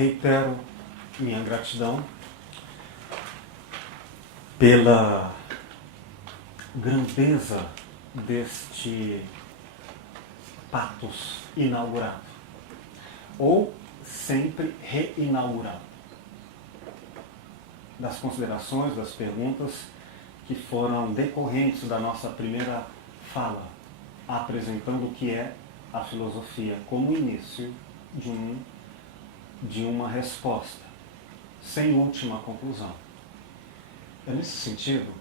Reitero minha gratidão pela grandeza deste patos inaugurado, ou sempre reinaugurado, das considerações, das perguntas que foram decorrentes da nossa primeira fala, apresentando o que é a filosofia como início de uma resposta, sem última conclusão. É nesse sentido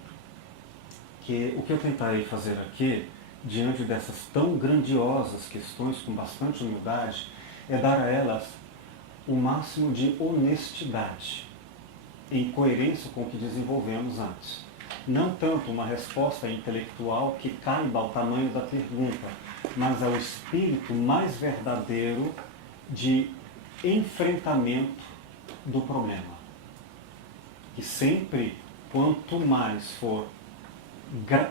que o que eu tentarei fazer aqui, diante dessas tão grandiosas questões, com bastante humildade, é dar a elas o máximo de honestidade, em coerência com o que desenvolvemos antes. Não tanto uma resposta intelectual que caiba ao tamanho da pergunta, mas ao espírito mais verdadeiro de enfrentamento do problema. Que sempre, quanto mais for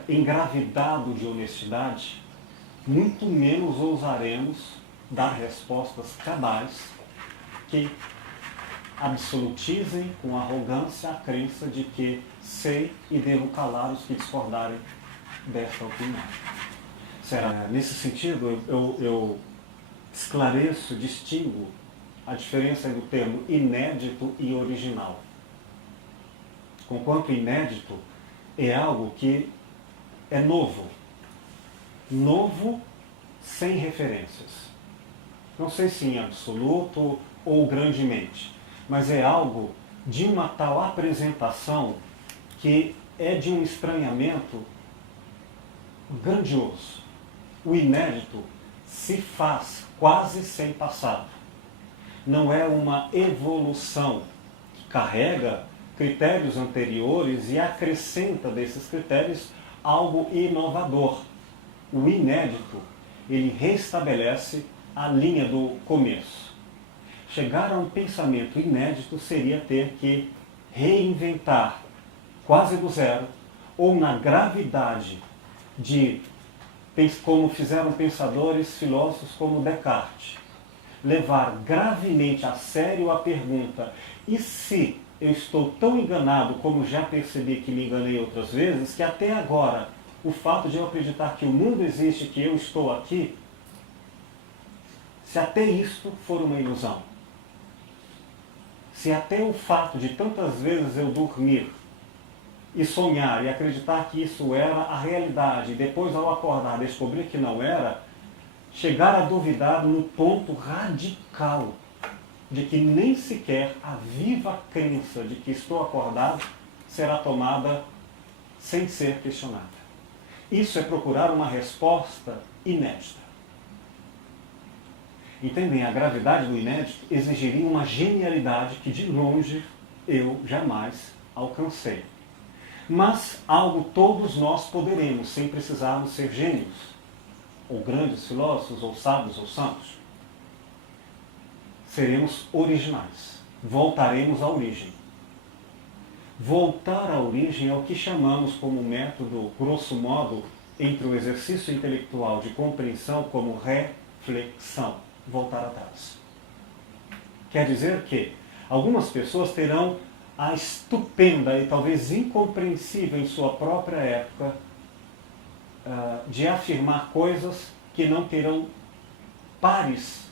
engravidado de honestidade, muito menos ousaremos dar respostas cabais que absolutizem com arrogância a crença de que sei e devo calar os que discordarem desta opinião. Será? Nesse sentido, eu esclareço, distingo a diferença do termo inédito e original. Conquanto inédito é algo que é novo. Novo sem referências. Não sei se em absoluto ou grandemente, mas é algo de uma tal apresentação que é de um estranhamento grandioso. O inédito se faz quase sem passado. Não é uma evolução que carrega critérios anteriores e acrescenta desses critérios algo inovador. O inédito, ele restabelece a linha do começo. Chegar a um pensamento inédito seria ter que reinventar quase do zero, ou na gravidade de, como fizeram pensadores, filósofos como Descartes, levar gravemente a sério a pergunta: e se eu estou tão enganado como já percebi que me enganei outras vezes, que até agora o fato de eu acreditar que o mundo existe, que eu estou aqui, se até isto for uma ilusão, se até o fato de tantas vezes eu dormir e sonhar e acreditar que isso era a realidade, e depois ao acordar descobrir que não era, chegar a duvidar no ponto radical de que nem sequer a viva crença de que estou acordado será tomada sem ser questionada. Isso é procurar uma resposta inédita. Entendem? A gravidade do inédito exigiria uma genialidade que de longe eu jamais alcancei. Mas algo todos nós poderemos, sem precisarmos ser gênios, ou grandes filósofos, ou sábios, ou santos. Seremos originais. Voltaremos à origem. Voltar à origem é o que chamamos como método, grosso modo, entre o exercício intelectual de compreensão como reflexão. Voltar atrás. Quer dizer que algumas pessoas terão a estupenda e talvez incompreensível em sua própria época de afirmar coisas que não terão pares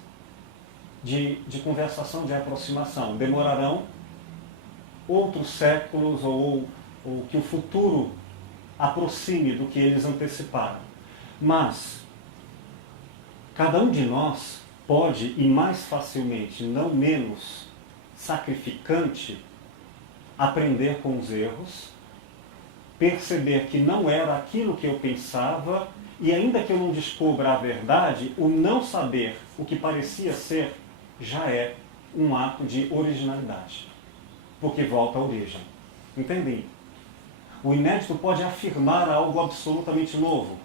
de conversação, de aproximação. Demorarão outros séculos ou que o futuro aproxime do que eles anteciparam. Mas cada um de nós pode, e mais facilmente, não menos sacrificante, aprender com os erros, perceber que não era aquilo que eu pensava, e ainda que eu não descubra a verdade, o não saber o que parecia ser já é um ato de originalidade, porque volta à origem. Entendem? O inédito pode afirmar algo absolutamente novo.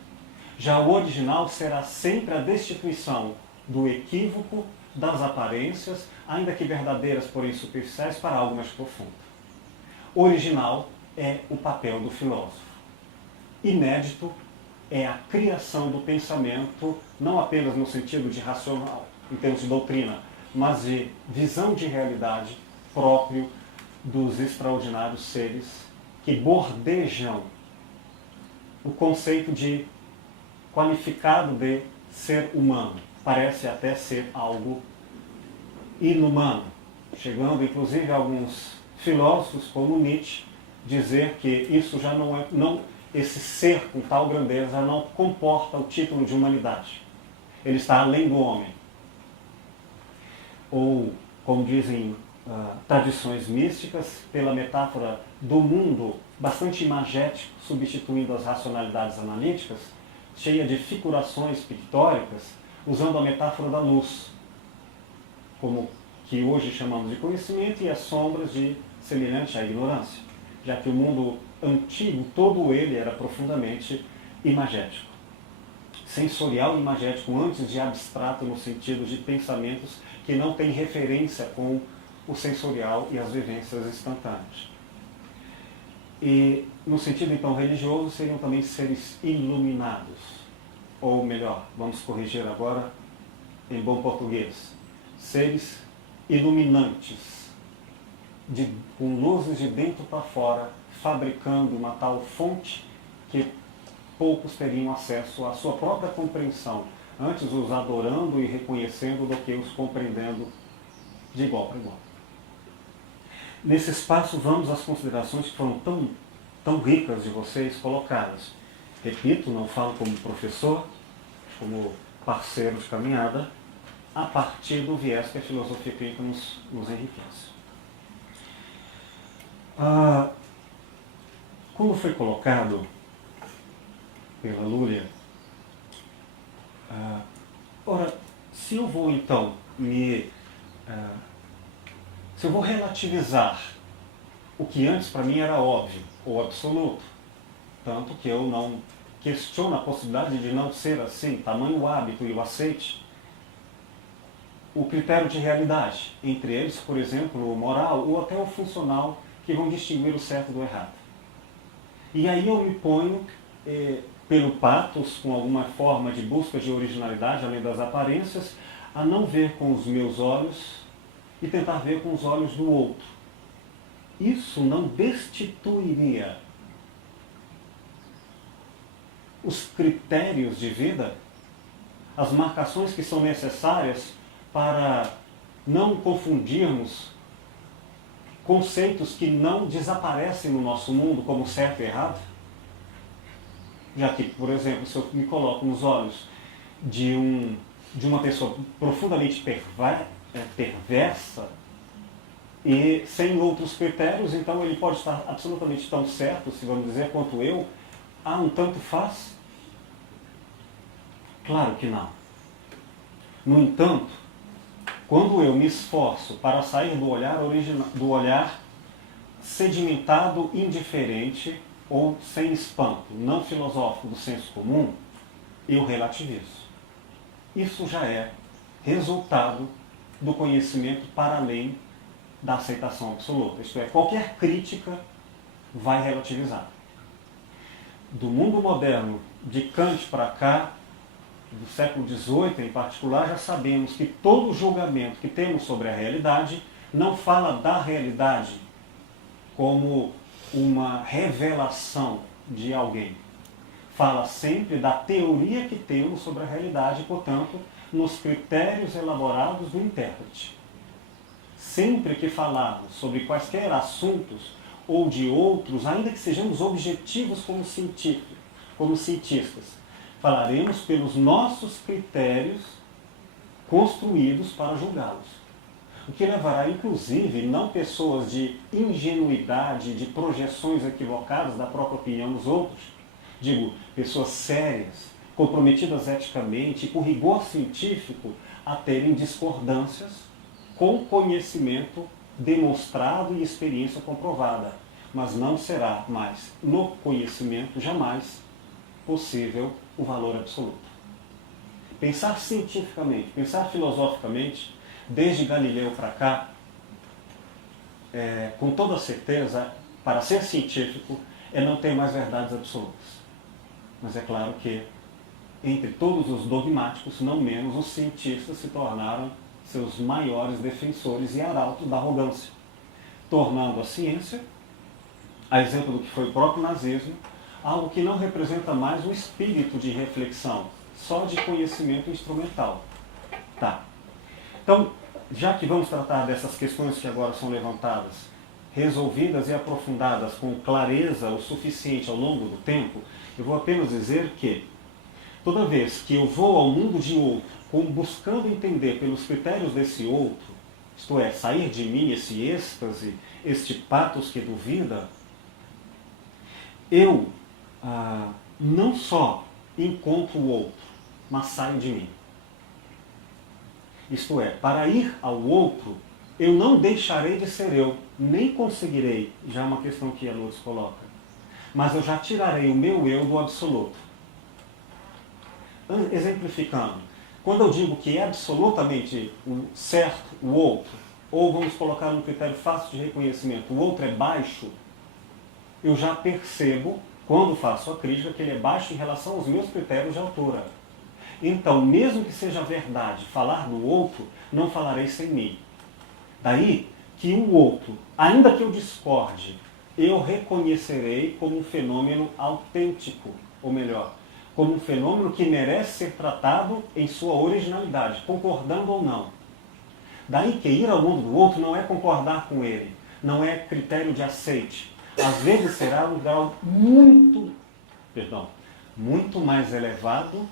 Já o original será sempre a destituição do equívoco, das aparências, ainda que verdadeiras, porém superficiais, para algo mais profundo. Original é o papel do filósofo. Inédito é a criação do pensamento, não apenas no sentido de racional, em termos de doutrina, mas de visão de realidade próprio dos extraordinários seres que bordejam o conceito de qualificado de ser humano. Parece até ser algo inumano, chegando inclusive a alguns filósofos como Nietzsche dizer que isso já esse ser com tal grandeza não comporta o título de humanidade. Ele está além do homem. Ou, como dizem tradições místicas, pela metáfora do mundo bastante imagético, substituindo as racionalidades analíticas, cheia de figurações pictóricas, usando a metáfora da luz, como que hoje chamamos de conhecimento, e as sombras de semelhante à ignorância, já que o mundo antigo, todo ele era profundamente imagético. Sensorial e imagético, antes de abstrato no sentido de pensamentos que não têm referência com o sensorial e as vivências instantâneas. E, no sentido então religioso, seriam também seres iluminados. Ou melhor, vamos corrigir agora em bom português, seres iluminantes, com luzes de dentro para fora, fabricando uma tal fonte que poucos teriam acesso à sua própria compreensão, antes os adorando e reconhecendo do que os compreendendo de igual para igual. Nesse espaço vamos às considerações que foram tão ricas de vocês colocadas. Repito, não falo como professor, como parceiro de caminhada, a partir do viés que a filosofia clínica nos enriquece. Como foi colocado pela Lúlia, ora, se eu vou então se eu vou relativizar o que antes para mim era óbvio ou absoluto, tanto que eu não questiono a possibilidade de não ser assim, tamanho o hábito e o aceite, o critério de realidade, entre eles, por exemplo, o moral ou até o funcional, que vão distinguir o certo do errado. E aí eu me ponho, pelo patos, com alguma forma de busca de originalidade, além das aparências, a não ver com os meus olhos e tentar ver com os olhos do outro. Isso não destituiria os critérios de vida, as marcações que são necessárias para não confundirmos conceitos que não desaparecem no nosso mundo como certo e errado? Já que, por exemplo, se eu me coloco nos olhos de uma pessoa profundamente perversa e sem outros critérios, então ele pode estar absolutamente tão certo, se vamos dizer, quanto eu, um tanto faz? Claro que não. No entanto, quando eu me esforço para sair do olhar sedimentado, indiferente ou sem espanto, não filosófico do senso comum, eu relativizo. Isso já é resultado do conhecimento para além da aceitação absoluta. Isto é, qualquer crítica vai relativizar. Do mundo moderno, de Kant para cá, do século XVIII em particular, já sabemos que todo julgamento que temos sobre a realidade não fala da realidade como uma revelação de alguém. Fala sempre da teoria que temos sobre a realidade, portanto, nos critérios elaborados do intérprete. Sempre que falarmos sobre quaisquer assuntos ou de outros, ainda que sejamos objetivos como cientistas, falaremos pelos nossos critérios construídos para julgá-los. O que levará, inclusive, não pessoas de ingenuidade, de projeções equivocadas da própria opinião dos outros, digo, pessoas sérias, comprometidas eticamente e com rigor científico, a terem discordâncias com conhecimento demonstrado e experiência comprovada. Mas não será mais, no conhecimento, jamais possível o valor absoluto. Pensar cientificamente, pensar filosoficamente, desde Galileu para cá, com toda certeza, para ser científico, é não ter mais verdades absolutas. Mas é claro que, entre todos os dogmáticos, não menos, os cientistas se tornaram seus maiores defensores e arautos da arrogância, tornando a ciência, a exemplo do que foi o próprio nazismo, algo que não representa mais um espírito de reflexão, só de conhecimento instrumental. Tá. Então, já que vamos tratar dessas questões que agora são levantadas, resolvidas e aprofundadas com clareza o suficiente ao longo do tempo, eu vou apenas dizer que, toda vez que eu vou ao mundo de outro, buscando entender pelos critérios desse outro, isto é, sair de mim esse êxtase, este patos que duvida, eu não só encontro o outro, mas saio de mim. Isto é, para ir ao outro, eu não deixarei de ser eu, nem conseguirei, já é uma questão que a Lourdes coloca, mas eu já tirarei o meu eu do absoluto. Exemplificando, quando eu digo que é absolutamente o certo, o outro, ou vamos colocar um critério fácil de reconhecimento, o outro é baixo, eu já percebo, quando faço a crítica, que ele é baixo em relação aos meus critérios de altura. Então, mesmo que seja verdade falar do outro, não falarei sem mim. Daí que o outro, ainda que eu discorde, eu reconhecerei como um fenômeno autêntico, ou melhor, como um fenômeno que merece ser tratado em sua originalidade, concordando ou não. Daí que ir ao mundo do outro não é concordar com ele, não é critério de aceite. Às vezes será um grau muito mais elevado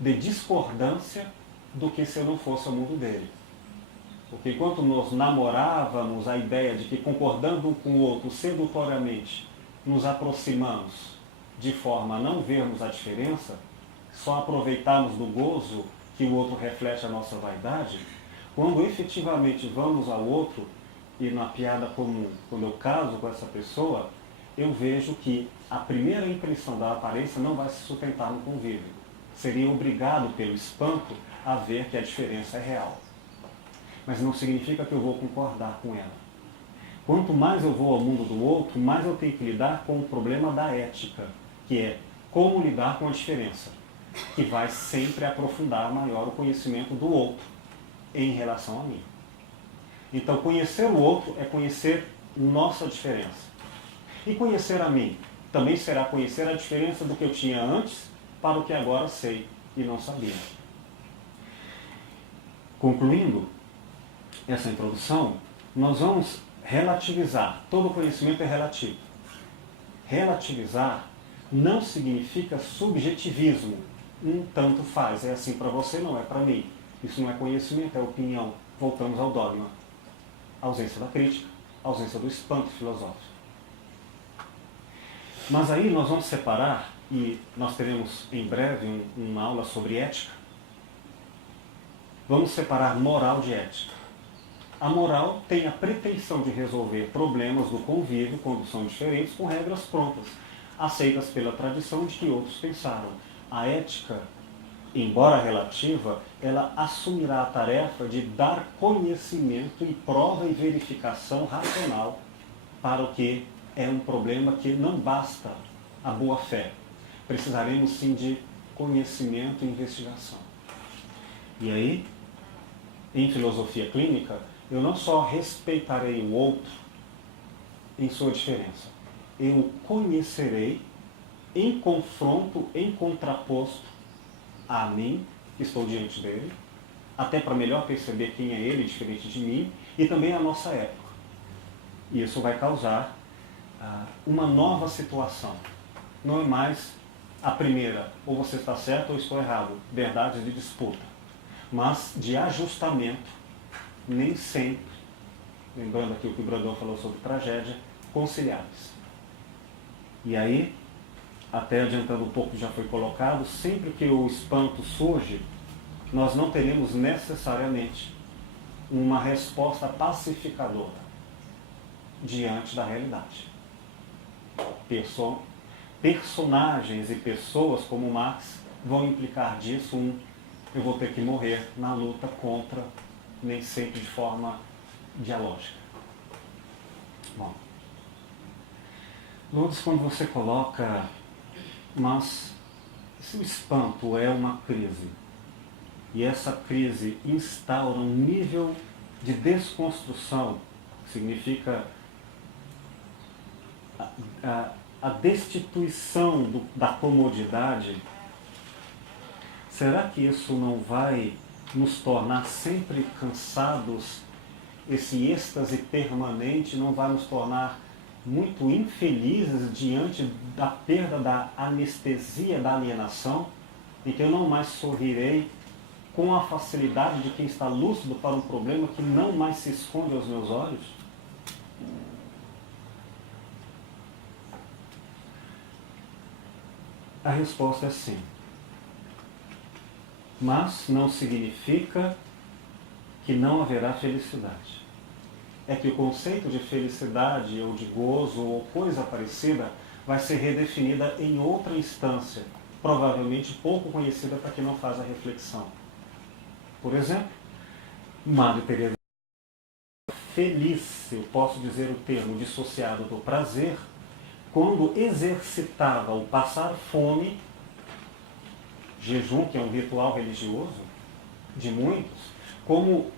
de discordância do que se eu não fosse ao mundo dele. Porque enquanto nós namorávamos a ideia de que concordando um com o outro sedutoriamente nos aproximamos de forma a não vermos a diferença, só aproveitarmos do gozo que o outro reflete a nossa vaidade, quando efetivamente vamos ao outro, e na piada comum, quando eu caso com essa pessoa, eu vejo que a primeira impressão da aparência não vai se sustentar no convívio. Seria obrigado pelo espanto a ver que a diferença é real. Mas não significa que eu vou concordar com ela. Quanto mais eu vou ao mundo do outro, mais eu tenho que lidar com o problema da ética, que é como lidar com a diferença, que vai sempre aprofundar maior o conhecimento do outro em relação a mim. Então, conhecer o outro é conhecer nossa diferença. E conhecer a mim também será conhecer a diferença do que eu tinha antes para o que agora sei e não sabia. Concluindo essa introdução, nós vamos relativizar. Todo conhecimento é relativo. Relativizar não significa subjetivismo. Tanto faz. É assim para você, não é para mim. Isso não é conhecimento, é opinião. Voltamos ao dogma. Ausência da crítica, ausência do espanto filosófico. Mas aí nós vamos separar, e nós teremos em breve uma aula sobre ética. Vamos separar moral de ética. A moral tem a pretensão de resolver problemas do convívio, quando são diferentes, com regras prontas, aceitas pela tradição de que outros pensaram. A ética, embora relativa, ela assumirá a tarefa de dar conhecimento e prova e verificação racional para o que é um problema que não basta a boa-fé. Precisaremos sim de conhecimento e investigação. E aí, em filosofia clínica, eu não só respeitarei o outro em sua diferença, eu o conhecerei em confronto, em contraposto a mim, que estou diante dele, até para melhor perceber quem é ele, diferente de mim, e também a nossa época. E isso vai causar uma nova situação. Não é mais a primeira, ou você está certo ou estou errado, verdades de disputa, mas de ajustamento, nem sempre, lembrando aqui o que o Brandão falou sobre tragédia, conciliáveis. E aí, até adiantando um pouco que já foi colocado, sempre que o espanto surge, nós não teremos necessariamente uma resposta pacificadora diante da realidade. Personagens e pessoas como Marx vão implicar disso eu vou ter que morrer na luta contra, nem sempre de forma dialógica. Bom, Lourdes, quando você coloca, mas se o espanto é uma crise, E essa crise instaura um nível de desconstrução, que significa a destituição da comodidade. Será que isso não vai nos tornar sempre cansados? Esse êxtase permanente não vai nos tornar muito infelizes diante da perda da anestesia da alienação, em que eu não mais sorrirei com a facilidade de quem está lúcido para um problema que não mais se esconde aos meus olhos? A resposta é sim. Mas não significa que não haverá felicidade. É que o conceito de felicidade ou de gozo ou coisa parecida vai ser redefinida em outra instância, provavelmente pouco conhecida para quem não faz a reflexão. Por exemplo, Madre Teresa feliz, eu posso dizer o termo dissociado do prazer, quando exercitava o passar fome, jejum, que é um ritual religioso de muitos, como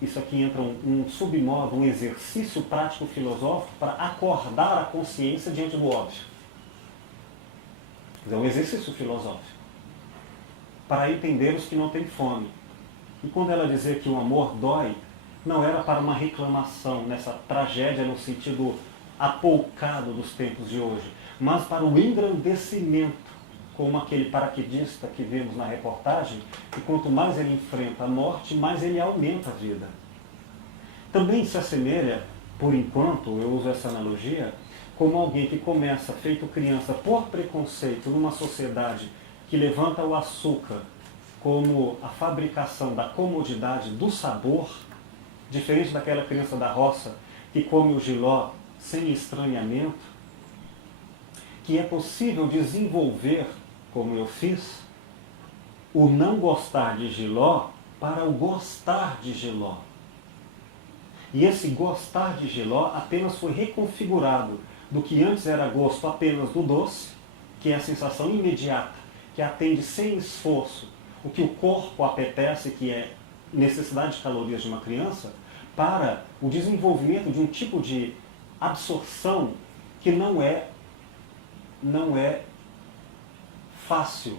isso aqui entra um submodo, um exercício prático filosófico para acordar a consciência diante do óbvio. É um exercício filosófico para entender os que não têm fome. E quando ela dizia que o amor dói, não era para uma reclamação nessa tragédia no sentido apoucado dos tempos de hoje, mas para o engrandecimento, como aquele paraquedista que vemos na reportagem, que quanto mais ele enfrenta a morte, mais ele aumenta a vida. Também se assemelha, por enquanto, eu uso essa analogia, como alguém que começa, feito criança, por preconceito, numa sociedade que levanta o açúcar como a fabricação da comodidade do sabor, diferente daquela criança da roça que come o jiló sem estranhamento, que é possível desenvolver, como eu fiz, o não gostar de jiló para o gostar de jiló. E esse gostar de jiló apenas foi reconfigurado do que antes era gosto apenas do doce, que é a sensação imediata, que atende sem esforço o que o corpo apetece, que é necessidade de calorias de uma criança, para o desenvolvimento de um tipo de absorção que não é fácil,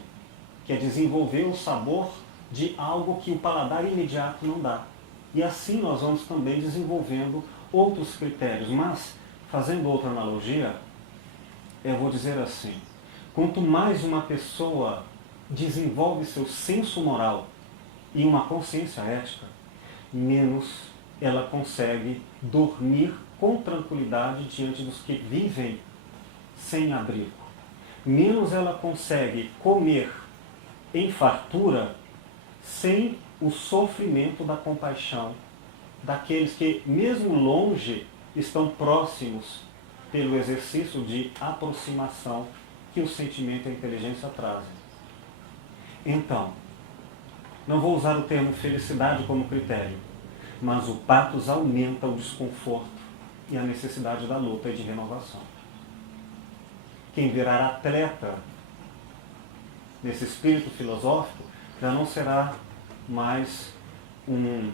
que é desenvolver o sabor de algo que o paladar imediato não dá. E assim nós vamos também desenvolvendo outros critérios. Mas, fazendo outra analogia, eu vou dizer assim, quanto mais uma pessoa desenvolve seu senso moral e uma consciência ética, menos ela consegue dormir com tranquilidade diante dos que vivem sem abrigo. Menos ela consegue comer em fartura sem o sofrimento da compaixão daqueles que, mesmo longe, estão próximos pelo exercício de aproximação que o sentimento e a inteligência trazem. Então, não vou usar o termo felicidade como critério, mas o pathos aumenta o desconforto e a necessidade da luta e de renovação. Quem virar atleta nesse espírito filosófico já não será mais um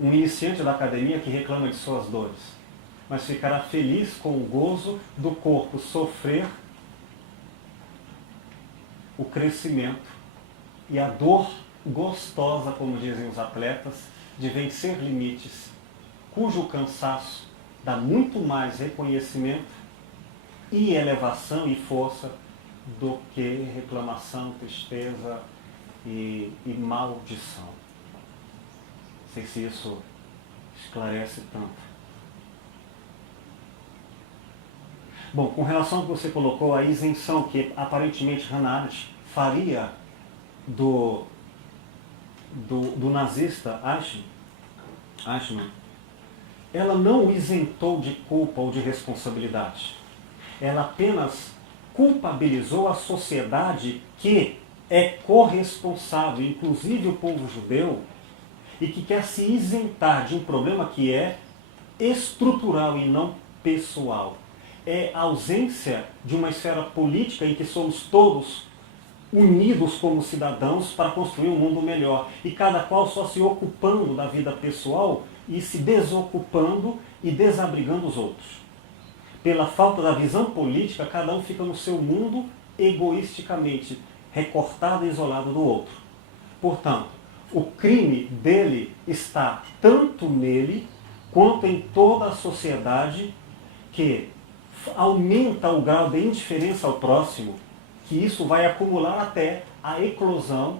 iniciante da academia que reclama de suas dores, mas ficará feliz com o gozo do corpo sofrer o crescimento e a dor gostosa, como dizem os atletas, de vencer limites, cujo cansaço dá muito mais reconhecimento e elevação e força do que reclamação, tristeza e maldição. Não sei se isso esclarece tanto. Bom, com relação ao que você colocou, a isenção que aparentemente Hannah Arendt faria do nazista Eichmann, ela não o isentou de culpa ou de responsabilidade. Ela apenas culpabilizou a sociedade que é corresponsável, inclusive o povo judeu, e que quer se isentar de um problema que é estrutural e não pessoal. É a ausência de uma esfera política em que somos todos unidos como cidadãos para construir um mundo melhor. E cada qual só se ocupando da vida pessoal e se desocupando e desabrigando os outros. Pela falta da visão política, cada um fica no seu mundo egoisticamente, recortado e isolado do outro. Portanto, o crime dele está tanto nele quanto em toda a sociedade, que aumenta o grau de indiferença ao próximo, que isso vai acumular até a eclosão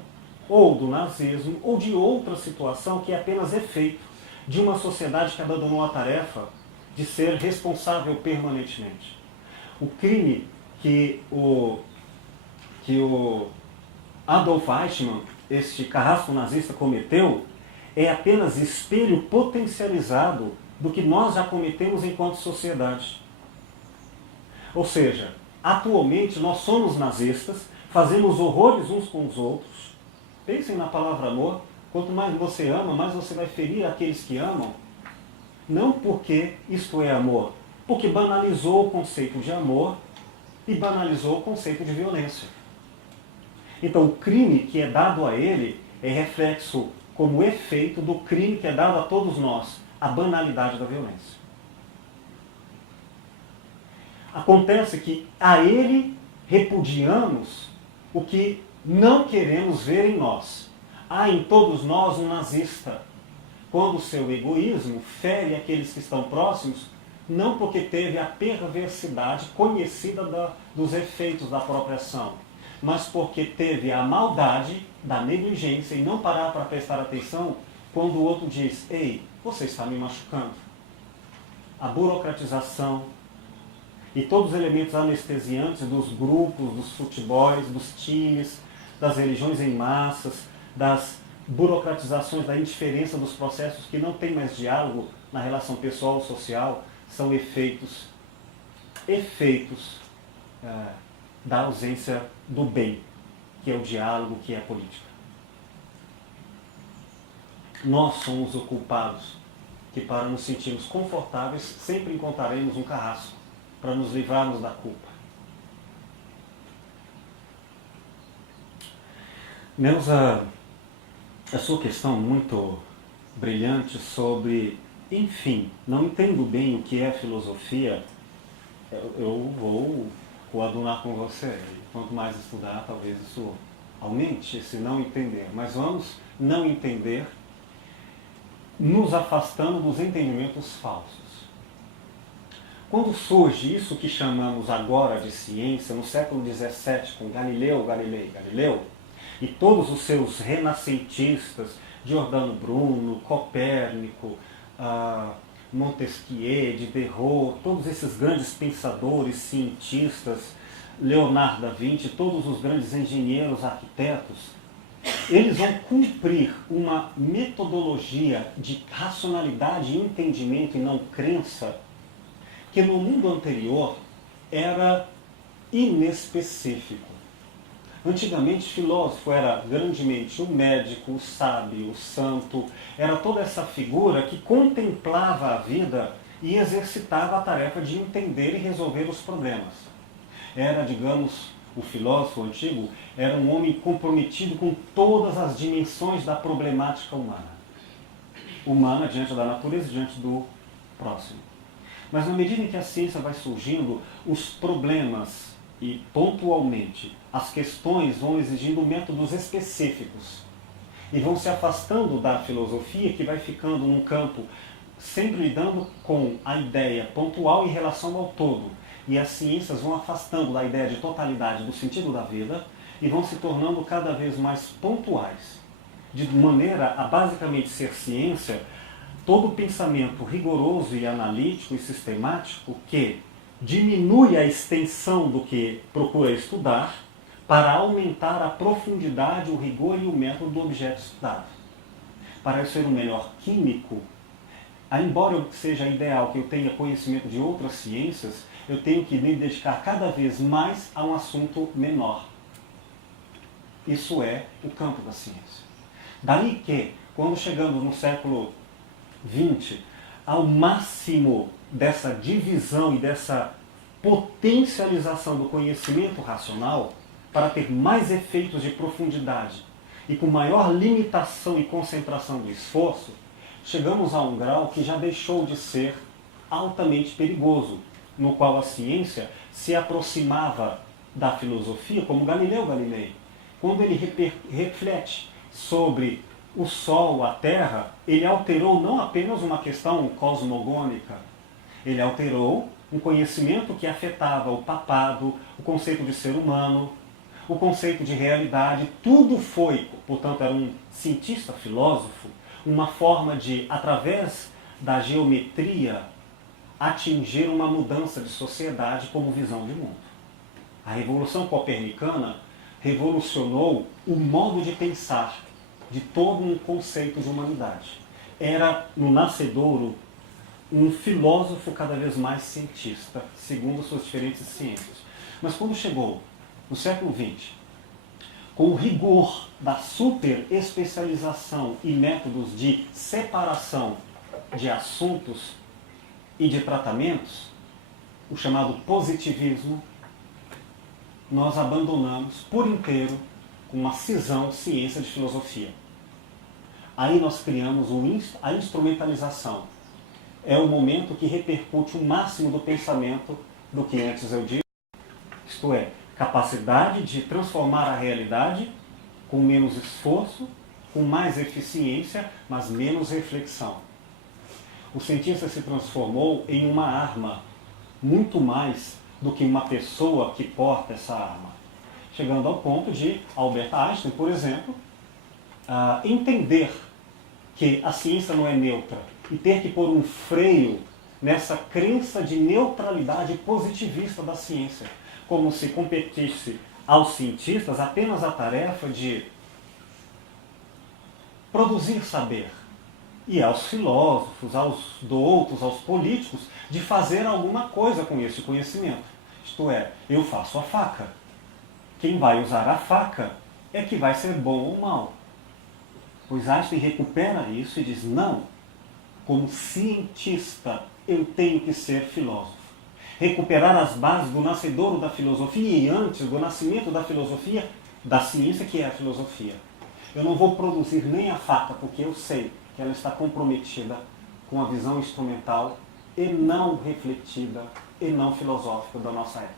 ou do nazismo ou de outra situação que é apenas efeito de uma sociedade que abandonou a tarefa de ser responsável permanentemente. O crime que o Adolf Eichmann, este carrasco nazista, cometeu é apenas espelho potencializado do que nós já cometemos enquanto sociedade. Ou seja, atualmente nós somos nazistas, fazemos horrores uns com os outros. Pensem na palavra amor. Quanto mais você ama, mais você vai ferir aqueles que amam. Não porque isto é amor, porque banalizou o conceito de amor e banalizou o conceito de violência. Então o crime que é dado a ele é reflexo como efeito do crime que é dado a todos nós, a banalidade da violência. Acontece que a ele repudiamos o que não queremos ver em nós. Há em todos nós um nazista, quando o seu egoísmo fere aqueles que estão próximos, não porque teve a perversidade conhecida dos efeitos da própria ação, mas porque teve a maldade da negligência e não parar para prestar atenção quando o outro diz: ei, você está me machucando. A burocratização e todos os elementos anestesiantes dos grupos, dos futebols, dos times, das religiões em massas, das burocratizações, da indiferença dos processos que não tem mais diálogo na relação pessoal ou social, são efeitos da ausência do bem, que é o diálogo, que é a política. Nós somos os culpados, que para nos sentirmos confortáveis sempre encontraremos um carrasco para nos livrarmos da culpa. Neuza, a sua questão muito brilhante sobre, enfim, não entendo bem o que é filosofia, eu vou coadunar com você. Quanto mais estudar, talvez isso aumente esse não entender. Mas vamos não entender nos afastando dos entendimentos falsos. Quando surge isso que chamamos agora de ciência, no século XVII, com Galileu e todos os seus renascentistas, Giordano Bruno, Copérnico, Montesquieu, Diderot, todos esses grandes pensadores, cientistas, Leonardo da Vinci, todos os grandes engenheiros, arquitetos, eles vão cumprir uma metodologia de racionalidade e entendimento e não crença, que no mundo anterior era inespecífico. Antigamente, filósofo era grandemente o médico, o sábio, o santo, era toda essa figura que contemplava a vida e exercitava a tarefa de entender e resolver os problemas. Era, digamos, o filósofo antigo era um homem comprometido com todas as dimensões da problemática humana. Humana diante da natureza, diante do próximo. Mas na medida em que a ciência vai surgindo, os problemas e, pontualmente, as questões vão exigindo métodos específicos e vão se afastando da filosofia, que vai ficando num campo sempre lidando com a ideia pontual em relação ao todo. E as ciências vão afastando da ideia de totalidade do sentido da vida e vão se tornando cada vez mais pontuais, de maneira a basicamente ser ciência todo pensamento rigoroso e analítico e sistemático que diminui a extensão do que procura estudar para aumentar a profundidade, o rigor e o método do objeto estudado. Para eu ser um melhor químico, embora seja ideal que eu tenha conhecimento de outras ciências, eu tenho que me dedicar cada vez mais a um assunto menor. Isso é o campo da ciência. Daí que, quando chegamos no século XX, ao máximo dessa divisão e dessa potencialização do conhecimento racional, para ter mais efeitos de profundidade e com maior limitação e concentração de esforço, chegamos a um grau que já deixou de ser altamente perigoso, no qual a ciência se aproximava da filosofia, como Galileu Galilei. Quando ele reflete sobre o Sol, a Terra, ele alterou não apenas uma questão cosmogônica, ele alterou um conhecimento que afetava o papado, o conceito de ser humano, o conceito de realidade, tudo foi, portanto, era um cientista, filósofo, uma forma de, através da geometria, atingir uma mudança de sociedade como visão de mundo. A Revolução Copernicana revolucionou o modo de pensar de todo um conceito de humanidade. Era, no nascedouro, um filósofo cada vez mais cientista, segundo suas diferentes ciências. Mas quando chegou no século XX, com o rigor da super especialização e métodos de separação de assuntos e de tratamentos, o chamado positivismo, nós abandonamos por inteiro, com uma cisão, ciência de filosofia. Aí nós criamos a instrumentalização. É o momento que repercute o máximo do pensamento do que antes eu disse, isto é, capacidade de transformar a realidade com menos esforço, com mais eficiência, mas menos reflexão. O cientista se transformou em uma arma, muito mais do que uma pessoa que porta essa arma. Chegando ao ponto de Albert Einstein, por exemplo, entender que a ciência não é neutra e ter que pôr um freio nessa crença de neutralidade positivista da ciência, como se competisse aos cientistas apenas a tarefa de produzir saber, e aos filósofos, aos doutos, aos políticos, de fazer alguma coisa com esse conhecimento. Isto é, eu faço a faca. Quem vai usar a faca é que vai ser bom ou mal. Pois Einstein recupera isso e diz, não, como cientista eu tenho que ser filósofo. Recuperar as bases do nascedouro da filosofia e antes do nascimento da filosofia, da ciência que é a filosofia. Eu não vou produzir nem a faca, porque eu sei que ela está comprometida com a visão instrumental e não refletida e não filosófica da nossa época.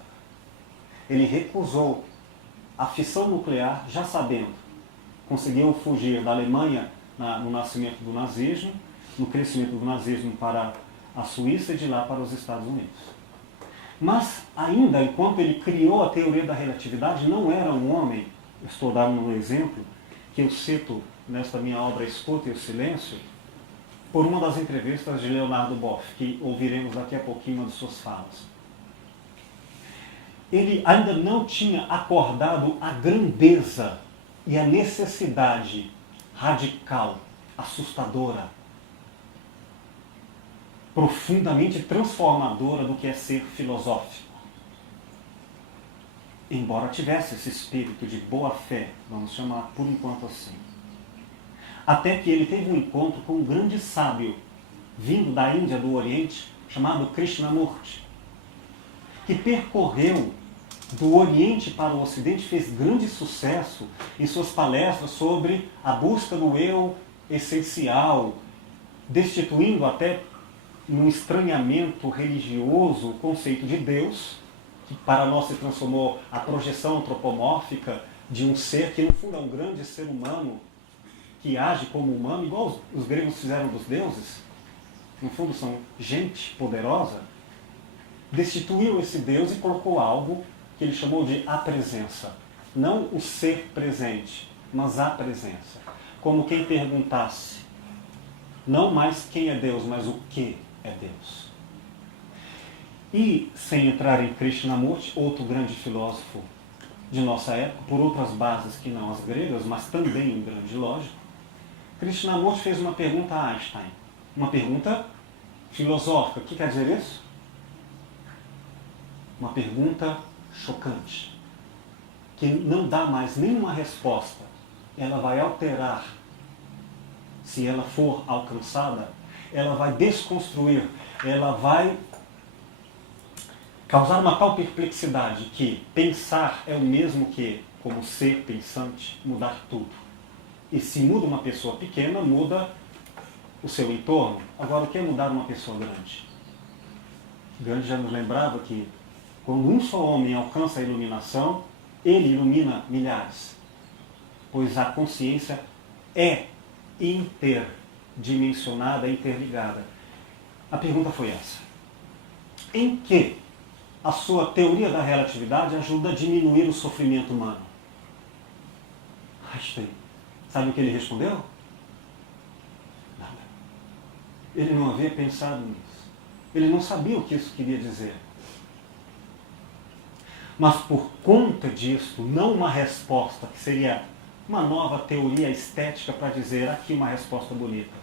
Ele recusou a fissão nuclear, já sabendo. Conseguiu fugir da Alemanha no nascimento do nazismo, no crescimento do nazismo para a Suíça e de lá para os Estados Unidos. Mas, ainda enquanto ele criou a teoria da relatividade, não era um homem, eu estou dando um exemplo, que eu cito nesta minha obra Escuta e o Silêncio, por uma das entrevistas de Leonardo Boff, que ouviremos daqui a pouquinho uma de suas falas. Ele ainda não tinha acordado a grandeza e a necessidade radical, assustadora, profundamente transformadora do que é ser filosófico. Embora tivesse esse espírito de boa fé, vamos chamar por enquanto assim. Até que ele teve um encontro com um grande sábio, vindo da Índia, do Oriente, chamado Krishnamurti, que percorreu do Oriente para o Ocidente, fez grande sucesso em suas palestras sobre a busca no eu essencial, destituindo até num estranhamento religioso o conceito de Deus, que para nós se transformou a projeção antropomórfica de um ser que no fundo é um grande ser humano, que age como humano, igual os gregos fizeram dos deuses, no fundo são gente poderosa, destituiu esse Deus e colocou algo que ele chamou de a presença. Não o ser presente, mas a presença. Como quem perguntasse, não mais quem é Deus, mas o que é Deus. E, sem entrar em Krishnamurti, outro grande filósofo de nossa época, por outras bases que não as gregas, mas também um grande lógico, Krishnamurti fez uma pergunta a Einstein. Uma pergunta filosófica. O que quer dizer isso? Uma pergunta chocante, que não dá mais nenhuma resposta. Ela vai alterar, se ela for alcançada, ela vai desconstruir, ela vai causar uma tal perplexidade que pensar é o mesmo que, como ser pensante, mudar tudo. E se muda uma pessoa pequena, muda o seu entorno. Agora, o que é mudar uma pessoa grande? Gandhi já nos lembrava que quando um só homem alcança a iluminação, ele ilumina milhares. Pois a consciência é interdimensionada, interligada. A pergunta foi essa. Em que a sua teoria da relatividade ajuda a diminuir o sofrimento humano? Einstein, sabe o que ele respondeu? Nada. Ele não havia pensado nisso. Ele não sabia o que isso queria dizer. Mas por conta disso, não uma resposta que seria uma nova teoria estética para dizer aqui uma resposta bonita,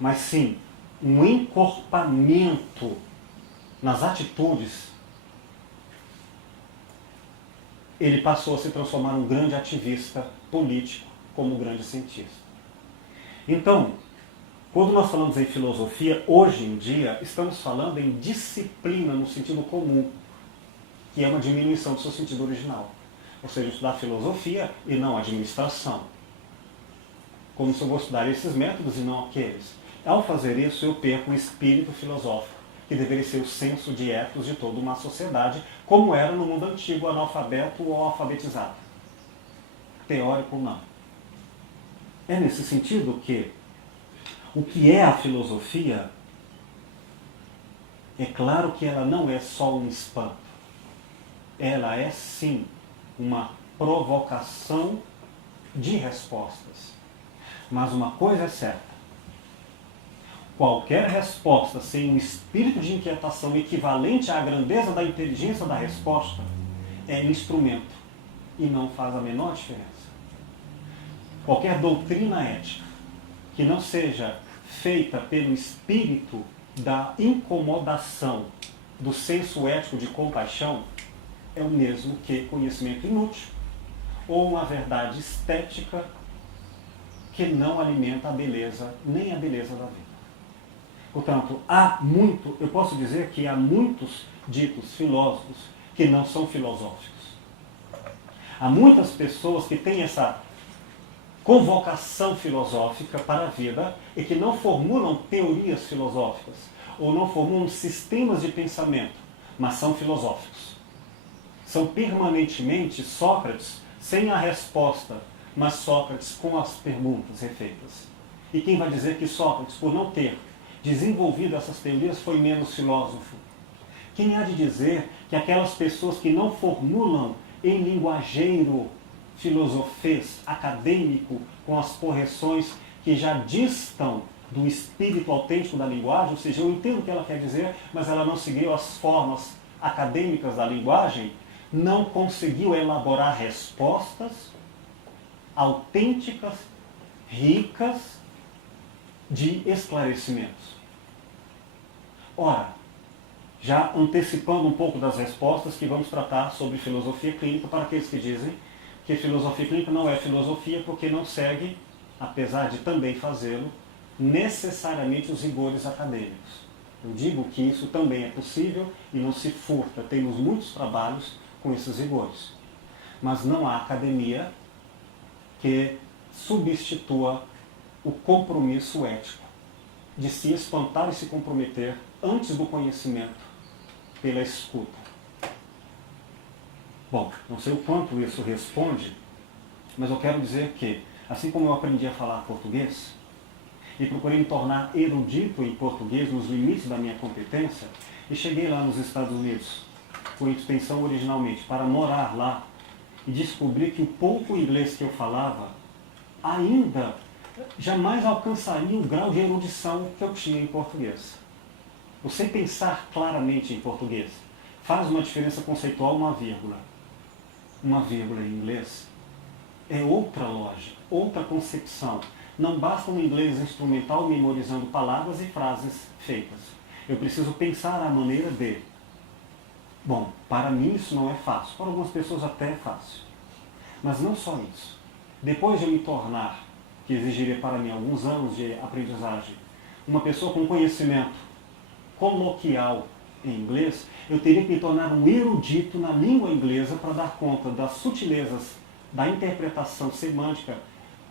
mas sim um encorpamento nas atitudes, ele passou a se transformar num grande ativista político, como um grande cientista. Então, quando nós falamos em filosofia, hoje em dia, estamos falando em disciplina no sentido comum, que é uma diminuição do seu sentido original. Ou seja, estudar filosofia e não administração. Como se eu vou estudar esses métodos e não aqueles. Ao fazer isso, eu perco o espírito filosófico, que deveria ser o senso de ethos de toda uma sociedade, como era no mundo antigo, analfabeto ou alfabetizado. Teórico, não. É nesse sentido que o que é a filosofia, é claro que ela não é só um espanto. Ela é, sim, uma provocação de respostas. Mas uma coisa é certa. Qualquer resposta sem um espírito de inquietação equivalente à grandeza da inteligência da resposta é instrumento e não faz a menor diferença. Qualquer doutrina ética que não seja feita pelo espírito da incomodação, do senso ético de compaixão, é o mesmo que conhecimento inútil ou uma verdade estética que não alimenta a beleza, nem a beleza da vida. Portanto, eu posso dizer que há muitos ditos filósofos que não são filosóficos. Há muitas pessoas que têm essa convocação filosófica para a vida e que não formulam teorias filosóficas ou não formulam sistemas de pensamento, mas são filosóficos. São permanentemente Sócrates sem a resposta, mas Sócrates com as perguntas refeitas. E quem vai dizer que Sócrates, por não ter desenvolvido essas teorias, foi menos filósofo? Quem há de dizer que aquelas pessoas que não formulam em linguageiro filosofês, acadêmico, com as correções que já distam do espírito autêntico da linguagem, ou seja, eu entendo o que ela quer dizer, mas ela não seguiu as formas acadêmicas da linguagem, não conseguiu elaborar respostas autênticas, ricas de esclarecimentos. Ora, já antecipando um pouco das respostas que vamos tratar sobre filosofia clínica para aqueles que dizem que filosofia clínica não é filosofia porque não segue, apesar de também fazê-lo, necessariamente os rigores acadêmicos. Eu digo que isso também é possível e não se furta. Temos muitos trabalhos com esses rigores. Mas não há academia que substitua o compromisso ético de se espantar e se comprometer antes do conhecimento pela escuta. Bom, não sei o quanto isso responde, mas eu quero dizer que, assim como eu aprendi a falar português, e procurei me tornar erudito em português nos limites da minha competência, e cheguei lá nos Estados Unidos, por extensão originalmente, para morar lá, e descobri que o pouco inglês que eu falava ainda jamais alcançaria o grau de erudição que eu tinha em português. Você pensar claramente em português faz uma diferença conceitual, uma vírgula. Uma vírgula em inglês é outra lógica, outra concepção. Não basta um inglês instrumental memorizando palavras e frases feitas. Eu preciso pensar a maneira de. Bom, para mim isso não é fácil. Para algumas pessoas até é fácil. Mas não só isso. Depois de eu me tornar, que exigiria para mim alguns anos de aprendizagem, uma pessoa com conhecimento coloquial em inglês, eu teria que me tornar um erudito na língua inglesa para dar conta das sutilezas da interpretação semântica,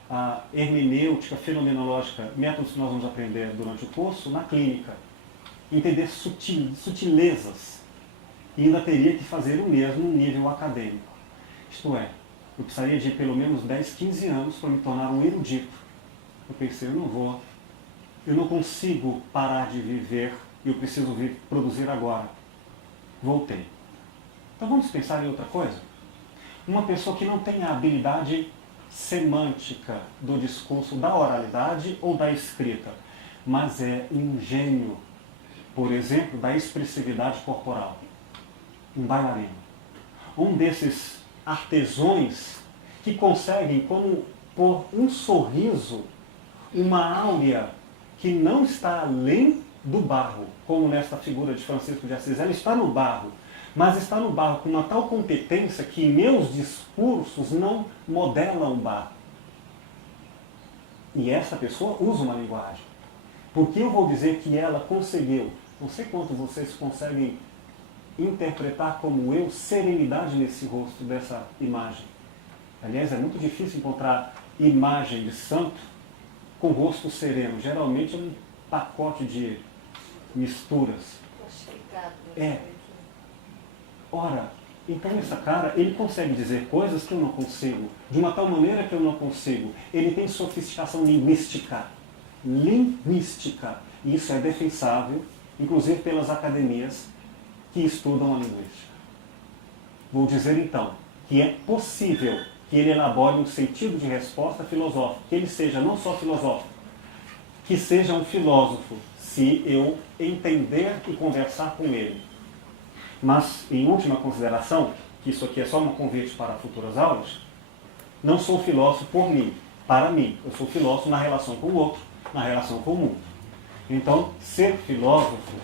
a hermenêutica, fenomenológica, métodos que nós vamos aprender durante o curso, na clínica. Entender sutilezas. E ainda teria que fazer o mesmo no nível acadêmico. Isto é, eu precisaria de pelo menos 10, 15 anos para me tornar um erudito. Eu pensei, eu não consigo parar de viver, eu preciso produzir agora. Voltei. Então vamos pensar em outra coisa? Uma pessoa que não tem a habilidade semântica do discurso, da oralidade ou da escrita, mas é um gênio, por exemplo, da expressividade corporal. Um bailarino. Um desses artesões que conseguem, como por um sorriso, uma áurea que não está além do barro, como nesta figura de Francisco de Assis. Ela está no barro, mas está no barro com uma tal competência que meus discursos não modelam o barro. E essa pessoa usa uma linguagem. Porque eu vou dizer que ela conseguiu, não sei quantos vocês conseguem interpretar como eu, serenidade nesse rosto dessa imagem. Aliás, é muito difícil encontrar imagem de santo com rosto sereno. Geralmente é um pacote de misturas. É. Ora, então essa cara, ele consegue dizer coisas que eu não consigo, de uma tal maneira que eu não consigo. Ele tem sofisticação linguística. Linguística. E isso é defensável, inclusive pelas academias que estudam a linguística. Vou dizer então que é possível que ele elabore um sentido de resposta filosófica, que ele seja não só filosófico, que seja um filósofo, se eu entender e conversar com ele. Mas, em última consideração, que isso aqui é só um convite para futuras aulas, não sou filósofo por mim, para mim. Eu sou filósofo na relação com o outro, na relação com o mundo. Então, ser filósofo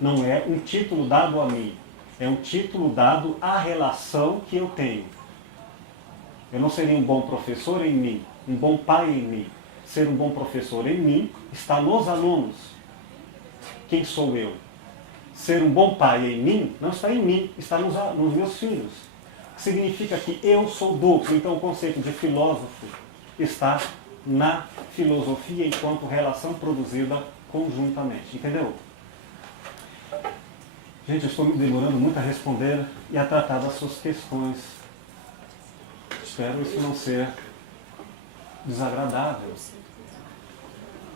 não é um título dado a mim, é um título dado à relação que eu tenho. Eu não seria um bom professor em mim, um bom pai em mim. Ser um bom professor em mim está nos alunos. Quem sou eu? Ser um bom pai em mim não está em mim, está nos meus filhos. Significa que eu sou duplo. Então o conceito de filósofo está na filosofia enquanto relação produzida conjuntamente. Entendeu? Gente, eu estou me demorando muito a responder e a tratar das suas questões. Espero isso não ser desagradável.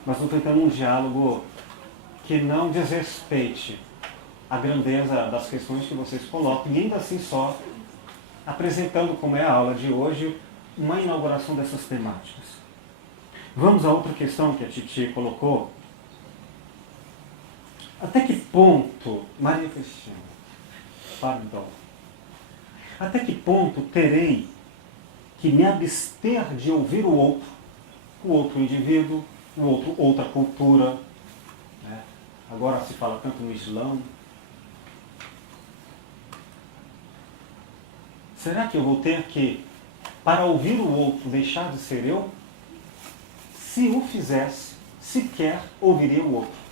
Mas estou tentando um diálogo que não desrespeite a grandeza das questões que vocês colocam e ainda assim só apresentando, como é a aula de hoje, uma inauguração dessas temáticas. Vamos a outra questão que a Titi colocou. Até que ponto, Maria Cristina, pardon, até que ponto terei que me abster de ouvir o outro indivíduo, outra cultura, né? Agora se fala tanto no Islã. Será que eu vou ter que, para ouvir o outro, deixar de ser eu? Se o fizesse, sequer ouviria o outro.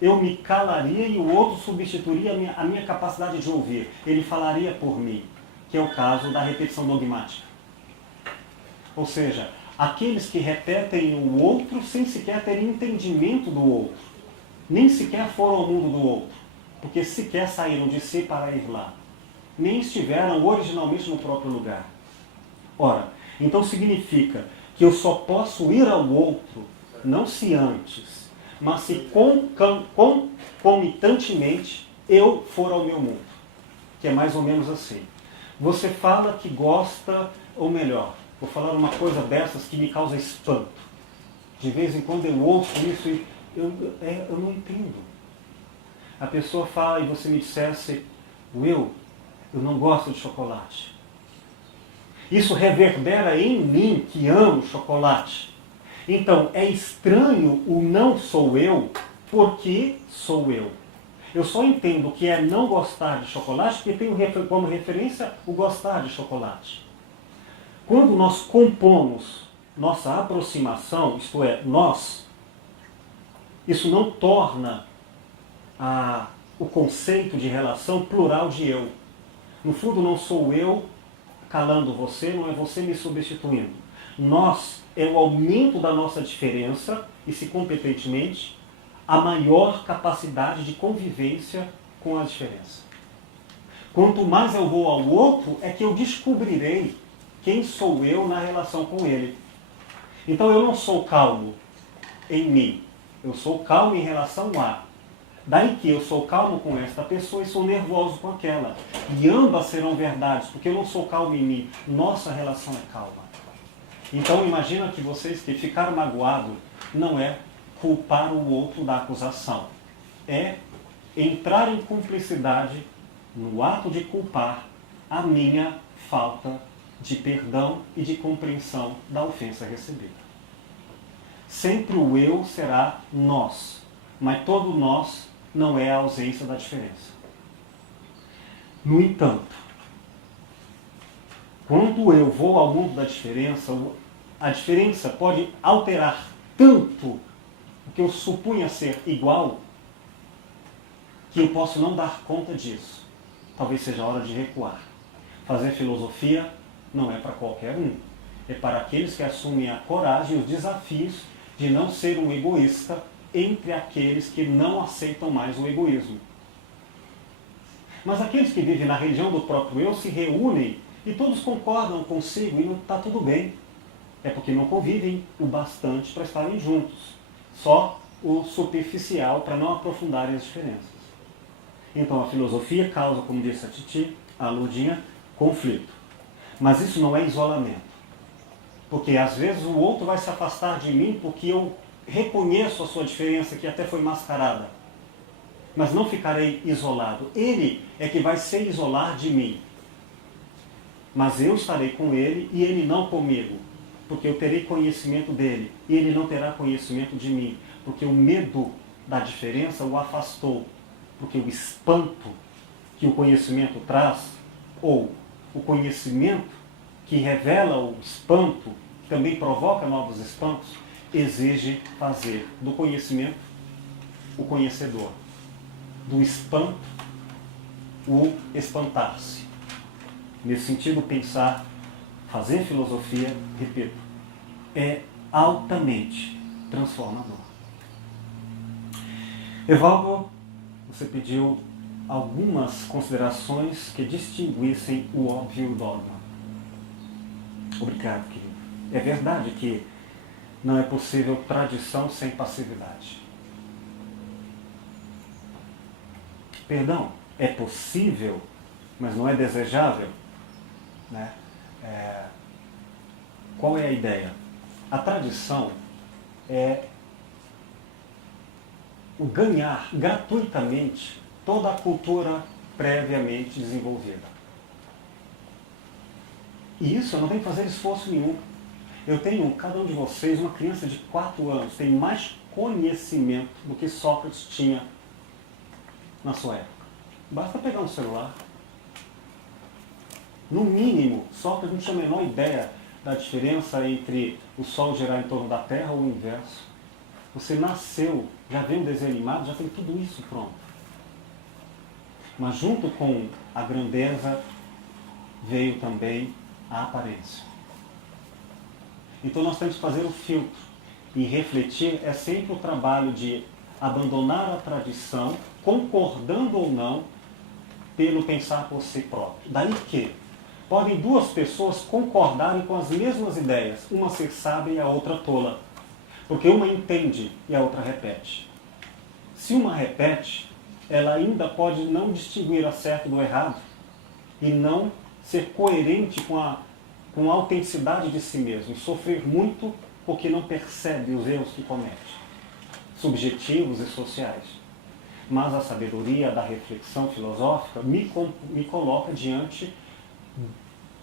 Eu me calaria e o outro substituiria a minha capacidade de ouvir. Ele falaria por mim, que é o caso da repetição dogmática. Ou seja, aqueles que repetem o outro sem sequer terem entendimento do outro. Nem sequer foram ao mundo do outro, porque sequer saíram de si para ir lá. Nem estiveram originalmente no próprio lugar. Ora, então significa que eu só posso ir ao outro, não se antes, mas se concomitantemente eu for ao meu mundo. Que é mais ou menos assim. Você fala que gosta, ou melhor, vou falar uma coisa dessas que me causa espanto. De vez em quando eu ouço isso e eu não entendo. A pessoa fala e você me dissesse, Will, eu não gosto de chocolate. Isso reverbera em mim que amo chocolate. Então, é estranho o não sou eu, porque sou eu. Eu só entendo que é não gostar de chocolate porque tenho como referência o gostar de chocolate. Quando nós compomos nossa aproximação, isto é, nós, isso não torna o conceito de relação plural de eu. No fundo, não sou eu calando você, não é você me substituindo. Nós é o aumento da nossa diferença e, se competentemente, a maior capacidade de convivência com a diferença. Quanto mais eu vou ao outro, é que eu descobrirei quem sou eu na relação com ele. Então eu não sou calmo em mim, eu sou calmo em relação a. Daí que eu sou calmo com esta pessoa e sou nervoso com aquela. E ambas serão verdades, porque eu não sou calmo em mim. Nossa relação é calma. Então imagina que vocês que ficar magoado não é culpar o outro da acusação. É entrar em cumplicidade no ato de culpar a minha falta de perdão e de compreensão da ofensa recebida. Sempre o eu será nós, mas todo nós não é a ausência da diferença. No entanto, quando eu vou ao mundo da diferença, a diferença pode alterar tanto o que eu supunha ser igual, que eu posso não dar conta disso. Talvez seja a hora de recuar. Fazer filosofia não é para qualquer um. É para aqueles que assumem a coragem e os desafios de não ser um egoísta entre aqueles que não aceitam mais o egoísmo. Mas aqueles que vivem na religião do próprio eu se reúnem e todos concordam consigo e não está tudo bem. É porque não convivem o bastante para estarem juntos. Só o superficial para não aprofundarem as diferenças. Então a filosofia causa, como disse a Titi, a Lourdinha, conflito. Mas isso não é isolamento. Porque às vezes o outro vai se afastar de mim porque eu reconheço a sua diferença, que até foi mascarada. Mas não ficarei isolado. Ele é que vai se isolar de mim. Mas eu estarei com ele e ele não comigo. Porque eu terei conhecimento dele e ele não terá conhecimento de mim. Porque o medo da diferença o afastou. Porque o espanto que o conhecimento traz, ou o conhecimento que revela o espanto, que também provoca novos espantos, exige fazer do conhecimento o conhecedor, do espanto o espantar-se. Nesse sentido, pensar, fazer filosofia, repito, é altamente transformador. Evaldo, você pediu algumas considerações que distinguissem o óbvio do dogma. Obrigado, querido. É verdade que não é possível tradição sem passividade. Perdão, é possível, mas não é desejável. Né? Qual é a ideia? A tradição é o ganhar gratuitamente toda a cultura previamente desenvolvida. E isso eu não tenho que fazer esforço nenhum. Eu tenho, cada um de vocês, uma criança de 4 anos, tem mais conhecimento do que Sócrates tinha na sua época. Basta pegar um celular. No mínimo, Sócrates não tinha a menor ideia da diferença entre o Sol girar em torno da Terra ou o inverso. Você nasceu, já vê um desenho animado, já tem tudo isso pronto. Mas junto com a grandeza veio também a aparência. Então nós temos que fazer o filtro. E refletir é sempre o trabalho de abandonar a tradição, concordando ou não, pelo pensar por si próprio. Daí que podem 2 pessoas concordarem com as mesmas ideias, uma ser sábia e a outra tola. Porque uma entende e a outra repete. Se uma repete, ela ainda pode não distinguir o certo do errado e não ser coerente com a autenticidade de si mesmo e sofrer muito porque não percebe os erros que comete, subjetivos e sociais. Mas a sabedoria da reflexão filosófica me coloca diante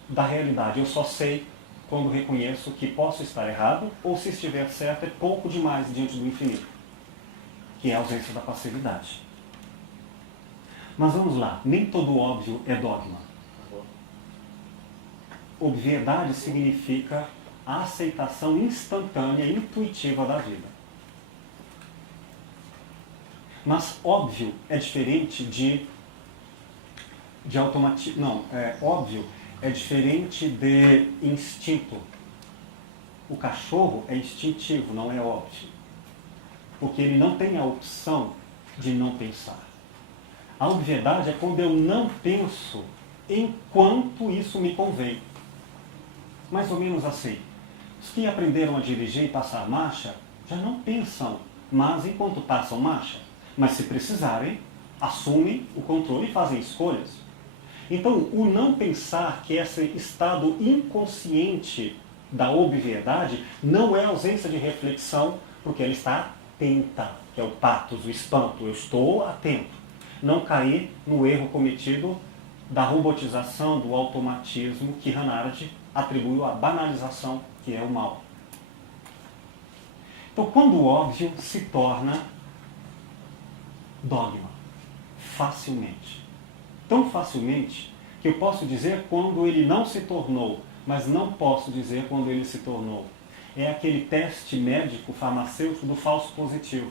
da realidade. Eu só sei quando reconheço que posso estar errado, ou se estiver certo é pouco demais diante do infinito, que é a ausência da passividade. Mas vamos lá, nem todo óbvio é dogma. Obviedade significa a aceitação instantânea e intuitiva da vida. Mas óbvio é diferente de automatismo. Não, óbvio é diferente de instinto. O cachorro é instintivo, não é óbvio. Porque ele não tem a opção de não pensar. A obviedade é quando eu não penso enquanto isso me convém. Mais ou menos assim. Os que aprenderam a dirigir e passar marcha já não pensam, mas enquanto passam marcha. Mas se precisarem, assumem o controle e fazem escolhas. Então, o não pensar, que é esse estado inconsciente da obviedade, não é ausência de reflexão, porque ela está atenta, que é o patos, o espanto. Eu estou atento. Não cair no erro cometido da robotização, do automatismo, que Hannah Arendt atribuiu à banalização, que é o mal. Então, quando o óbvio se torna dogma, facilmente. Tão facilmente que eu posso dizer quando ele não se tornou, mas não posso dizer quando ele se tornou. É aquele teste médico farmacêutico do falso positivo.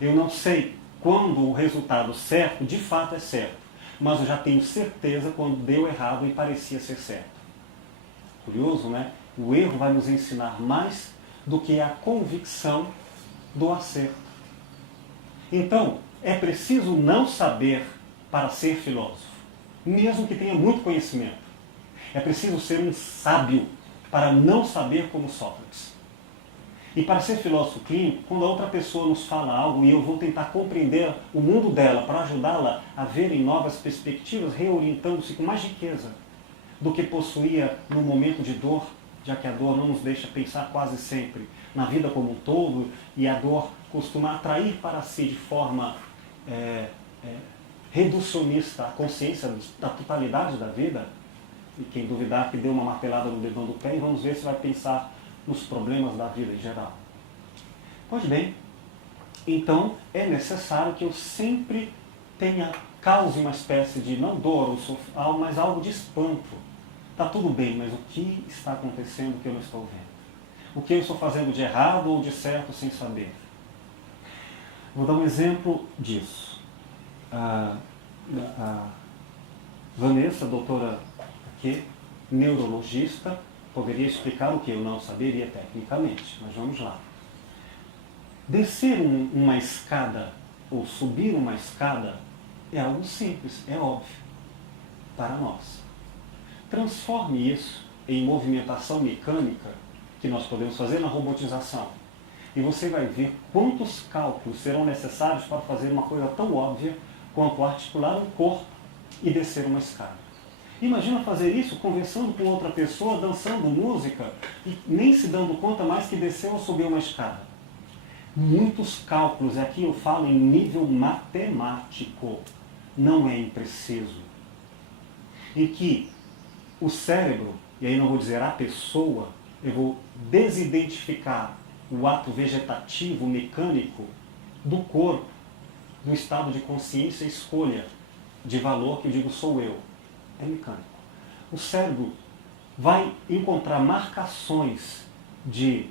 Eu não sei quando o resultado certo de fato é certo, mas eu já tenho certeza quando deu errado e parecia ser certo. Curioso, né? O erro vai nos ensinar mais do que a convicção do acerto. Então, é preciso não saber para ser filósofo, mesmo que tenha muito conhecimento. É preciso ser um sábio para não saber como Sócrates. E para ser filósofo clínico, quando a outra pessoa nos fala algo e eu vou tentar compreender o mundo dela para ajudá-la a ver em novas perspectivas, reorientando-se com mais riqueza do que possuía no momento de dor, já que a dor não nos deixa pensar quase sempre na vida como um todo, e a dor costuma atrair para si de forma reducionista a consciência da totalidade da vida. E quem duvidar que dê uma martelada no dedão do pé, e vamos ver se vai pensar nos problemas da vida em geral. Pois bem, então é necessário que eu sempre cause uma espécie de, não dor ou sofrimento, mas algo de espanto. Está tudo bem, mas o que está acontecendo que eu não estou vendo? O que eu estou fazendo de errado ou de certo sem saber? Vou dar um exemplo disso. A Vanessa, doutora aqui, neurologista, poderia explicar o que eu não saberia tecnicamente, mas vamos lá. Descer uma escada ou subir uma escada é algo simples, é óbvio, para nós. Transforme isso em movimentação mecânica que nós podemos fazer na robotização. E você vai ver quantos cálculos serão necessários para fazer uma coisa tão óbvia quanto articular um corpo e descer uma escada. Imagina fazer isso conversando com outra pessoa, dançando música, e nem se dando conta mais que desceu ou subiu uma escada. Muitos cálculos, aqui eu falo em nível matemático, não é impreciso. Em que o cérebro, e aí não vou dizer a pessoa, eu vou desidentificar o ato vegetativo, mecânico, do corpo, do estado de consciência e escolha de valor, que eu digo sou eu. É mecânico. O cérebro vai encontrar marcações de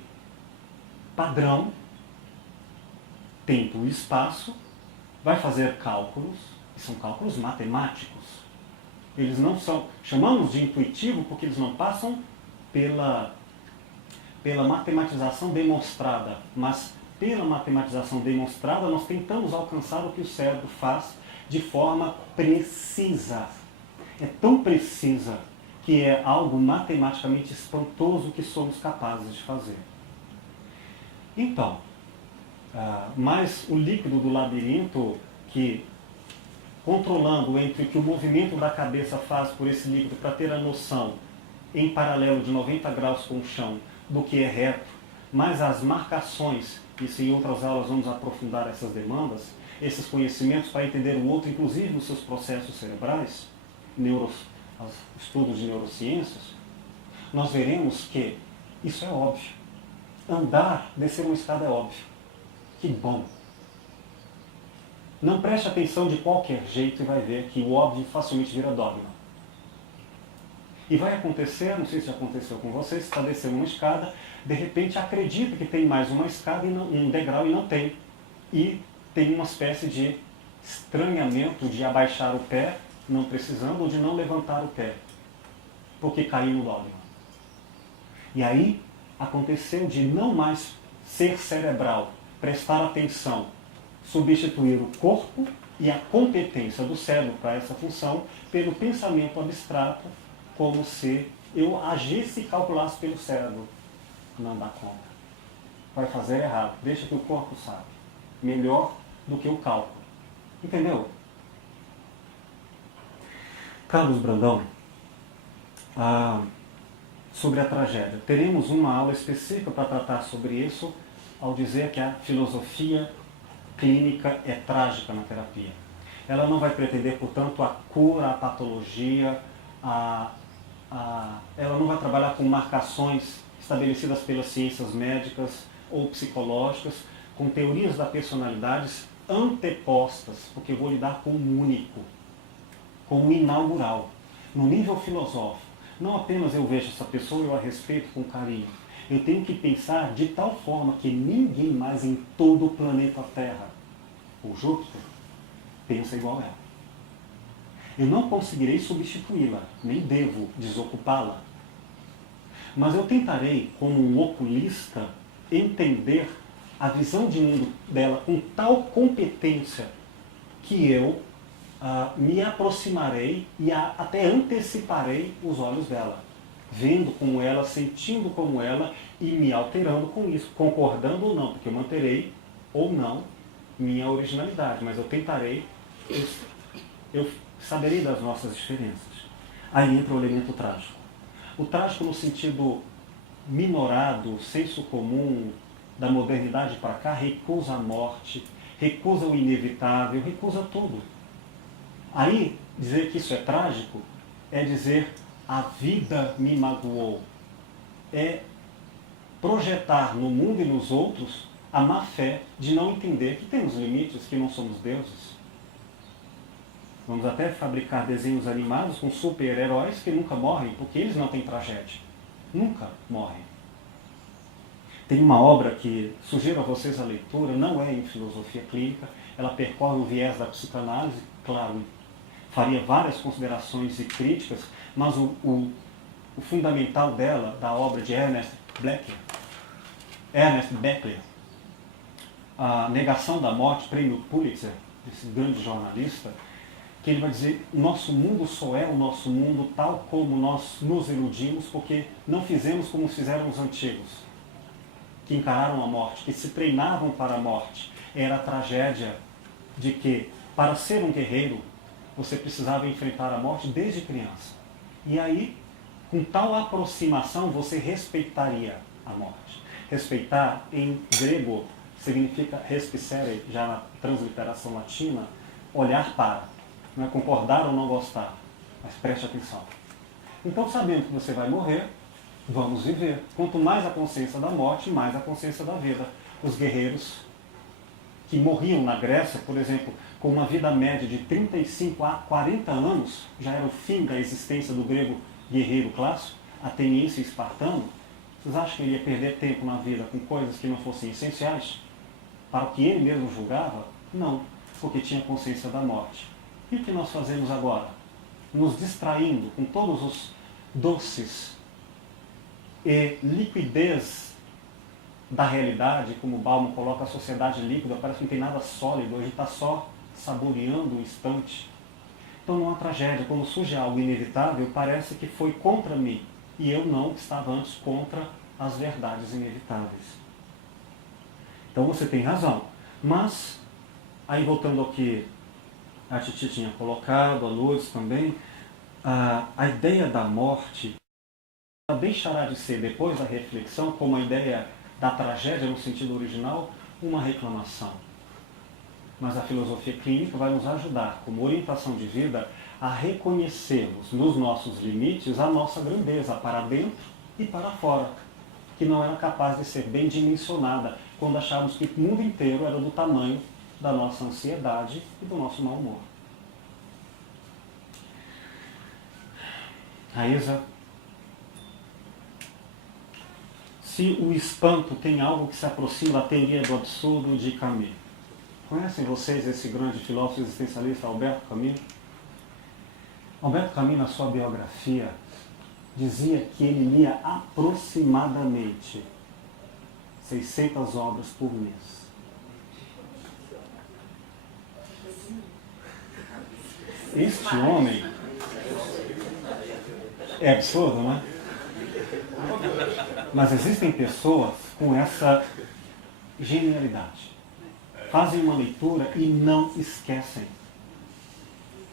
padrão, tempo e espaço, vai fazer cálculos, e são cálculos matemáticos. Eles não são, chamamos de intuitivo porque eles não passam pela matematização demonstrada, mas pela matematização demonstrada nós tentamos alcançar o que o cérebro faz de forma precisa. É tão precisa que é algo matematicamente espantoso que somos capazes de fazer. Então, mas o líquido do labirinto, que controlando entre o que o movimento da cabeça faz por esse líquido para ter a noção em paralelo de 90 graus com o chão do que é reto, mas as marcações, isso em outras aulas vamos aprofundar essas demandas, esses conhecimentos para entender o outro, inclusive nos seus processos cerebrais, estudos de neurociências, nós veremos que isso é óbvio. Andar, descer uma escada é óbvio. Que bom! Não preste atenção de qualquer jeito e vai ver que o óbvio facilmente vira dogma. E vai acontecer, não sei se já aconteceu com você, você está descendo uma escada, de repente acredita que tem mais uma escada, um degrau, e não tem. E tem uma espécie de estranhamento de abaixar o pé, não precisando, ou de não levantar o pé, porque caiu no dogma. E aí aconteceu de não mais ser cerebral, prestar atenção, substituir o corpo e a competência do cérebro para essa função pelo pensamento abstrato, como se eu agisse e calculasse pelo cérebro. Não dá conta. Vai fazer errado. Deixa que o corpo sabe. Melhor do que o cálculo. Entendeu? Carlos Brandão, sobre a tragédia. Teremos uma aula específica para tratar sobre isso, ao dizer que a filosofia clínica é trágica na terapia. Ela não vai pretender, portanto, a cura, a patologia, ela não vai trabalhar com marcações estabelecidas pelas ciências médicas ou psicológicas, com teorias da personalidade antepostas, porque eu vou lidar com o único, com o inaugural, no nível filosófico. Não apenas eu vejo essa pessoa e eu a respeito com carinho. Eu tenho que pensar de tal forma que ninguém mais em todo o planeta Terra, o Júpiter, pensa igual a ela. Eu não conseguirei substituí-la, nem devo desocupá-la. Mas eu tentarei, como um oculista, entender a visão de mundo dela com tal competência que eu me aproximarei e até anteciparei os olhos dela, vendo como ela, sentindo como ela e me alterando com isso, concordando ou não, porque eu manterei ou não minha originalidade, mas eu tentarei, eu saberei das nossas diferenças. Aí entra o elemento trágico. O trágico no sentido minorado, senso comum, da modernidade para cá, recusa a morte, recusa o inevitável, recusa tudo. Aí, dizer que isso é trágico é dizer a vida me magoou. É projetar no mundo e nos outros a má fé de não entender que temos limites, que não somos deuses. Vamos até fabricar desenhos animados com super-heróis que nunca morrem, porque eles não têm tragédia. Nunca morrem. Tem uma obra que sugiro a vocês a leitura, não é em filosofia clínica, ela percorre o viés da psicanálise, claro, faria várias considerações e críticas, mas o fundamental dela, da obra de Ernest Becker, A Negação da Morte, prêmio Pulitzer, desse grande jornalista, que ele vai dizer, nosso mundo só é o nosso mundo tal como nós nos iludimos, porque não fizemos como fizeram os antigos, que encararam a morte, que se treinavam para a morte. Era a tragédia de que, para ser um guerreiro, você precisava enfrentar a morte desde criança. E aí, com tal aproximação, você respeitaria a morte. Respeitar, em grego, significa respicere, já na transliteração latina, olhar para. Não é concordar ou não gostar, mas preste atenção. Então, sabendo que você vai morrer, vamos viver. Quanto mais a consciência da morte, mais a consciência da vida. Os guerreiros que morriam na Grécia, por exemplo, com uma vida média de 35 a 40 anos, já era o fim da existência do grego guerreiro clássico, ateniense e espartano. Vocês acham que ele ia perder tempo na vida com coisas que não fossem essenciais? Para o que ele mesmo julgava? Não, porque tinha consciência da morte. E o que nós fazemos agora? Nos distraindo com todos os doces e liquidez da realidade, como o Bauman coloca a sociedade líquida, parece que não tem nada sólido, a gente está só saboreando o instante. Então não há tragédia, quando surge algo inevitável, parece que foi contra mim, e eu não estava antes contra as verdades inevitáveis. Então você tem razão, mas, aí voltando ao que a Titi tinha colocado, a Lourdes também, a ideia da morte deixará de ser, depois da reflexão, como a ideia da tragédia no sentido original, uma reclamação. Mas a filosofia clínica vai nos ajudar, como orientação de vida, a reconhecermos nos nossos limites a nossa grandeza, para dentro e para fora, que não era capaz de ser bem dimensionada quando achávamos que o mundo inteiro era do tamanho da nossa ansiedade e do nosso mau humor. Raíza, se o espanto tem algo que se aproxima da teoria do absurdo de Camus, Conhecem vocês esse grande filósofo existencialista Alberto Camus? Alberto Camus, na sua biografia, dizia que ele lia aproximadamente 600 obras por mês. Este homem é absurdo, não é? Mas existem pessoas com essa genialidade. Fazem uma leitura e não esquecem.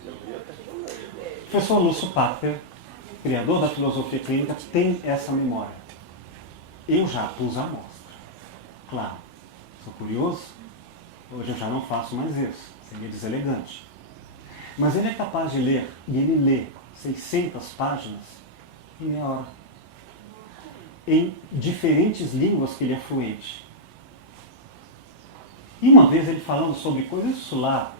O professor Lúcio Pater, criador da filosofia clínica, tem essa memória. Eu já pus a amostra. Claro, sou curioso, hoje eu já não faço mais isso, seria deselegante. Mas ele é capaz de ler, e ele lê 600 páginas em meia hora. Em diferentes línguas que ele é fluente. E uma vez ele falando sobre coisas, isso lá,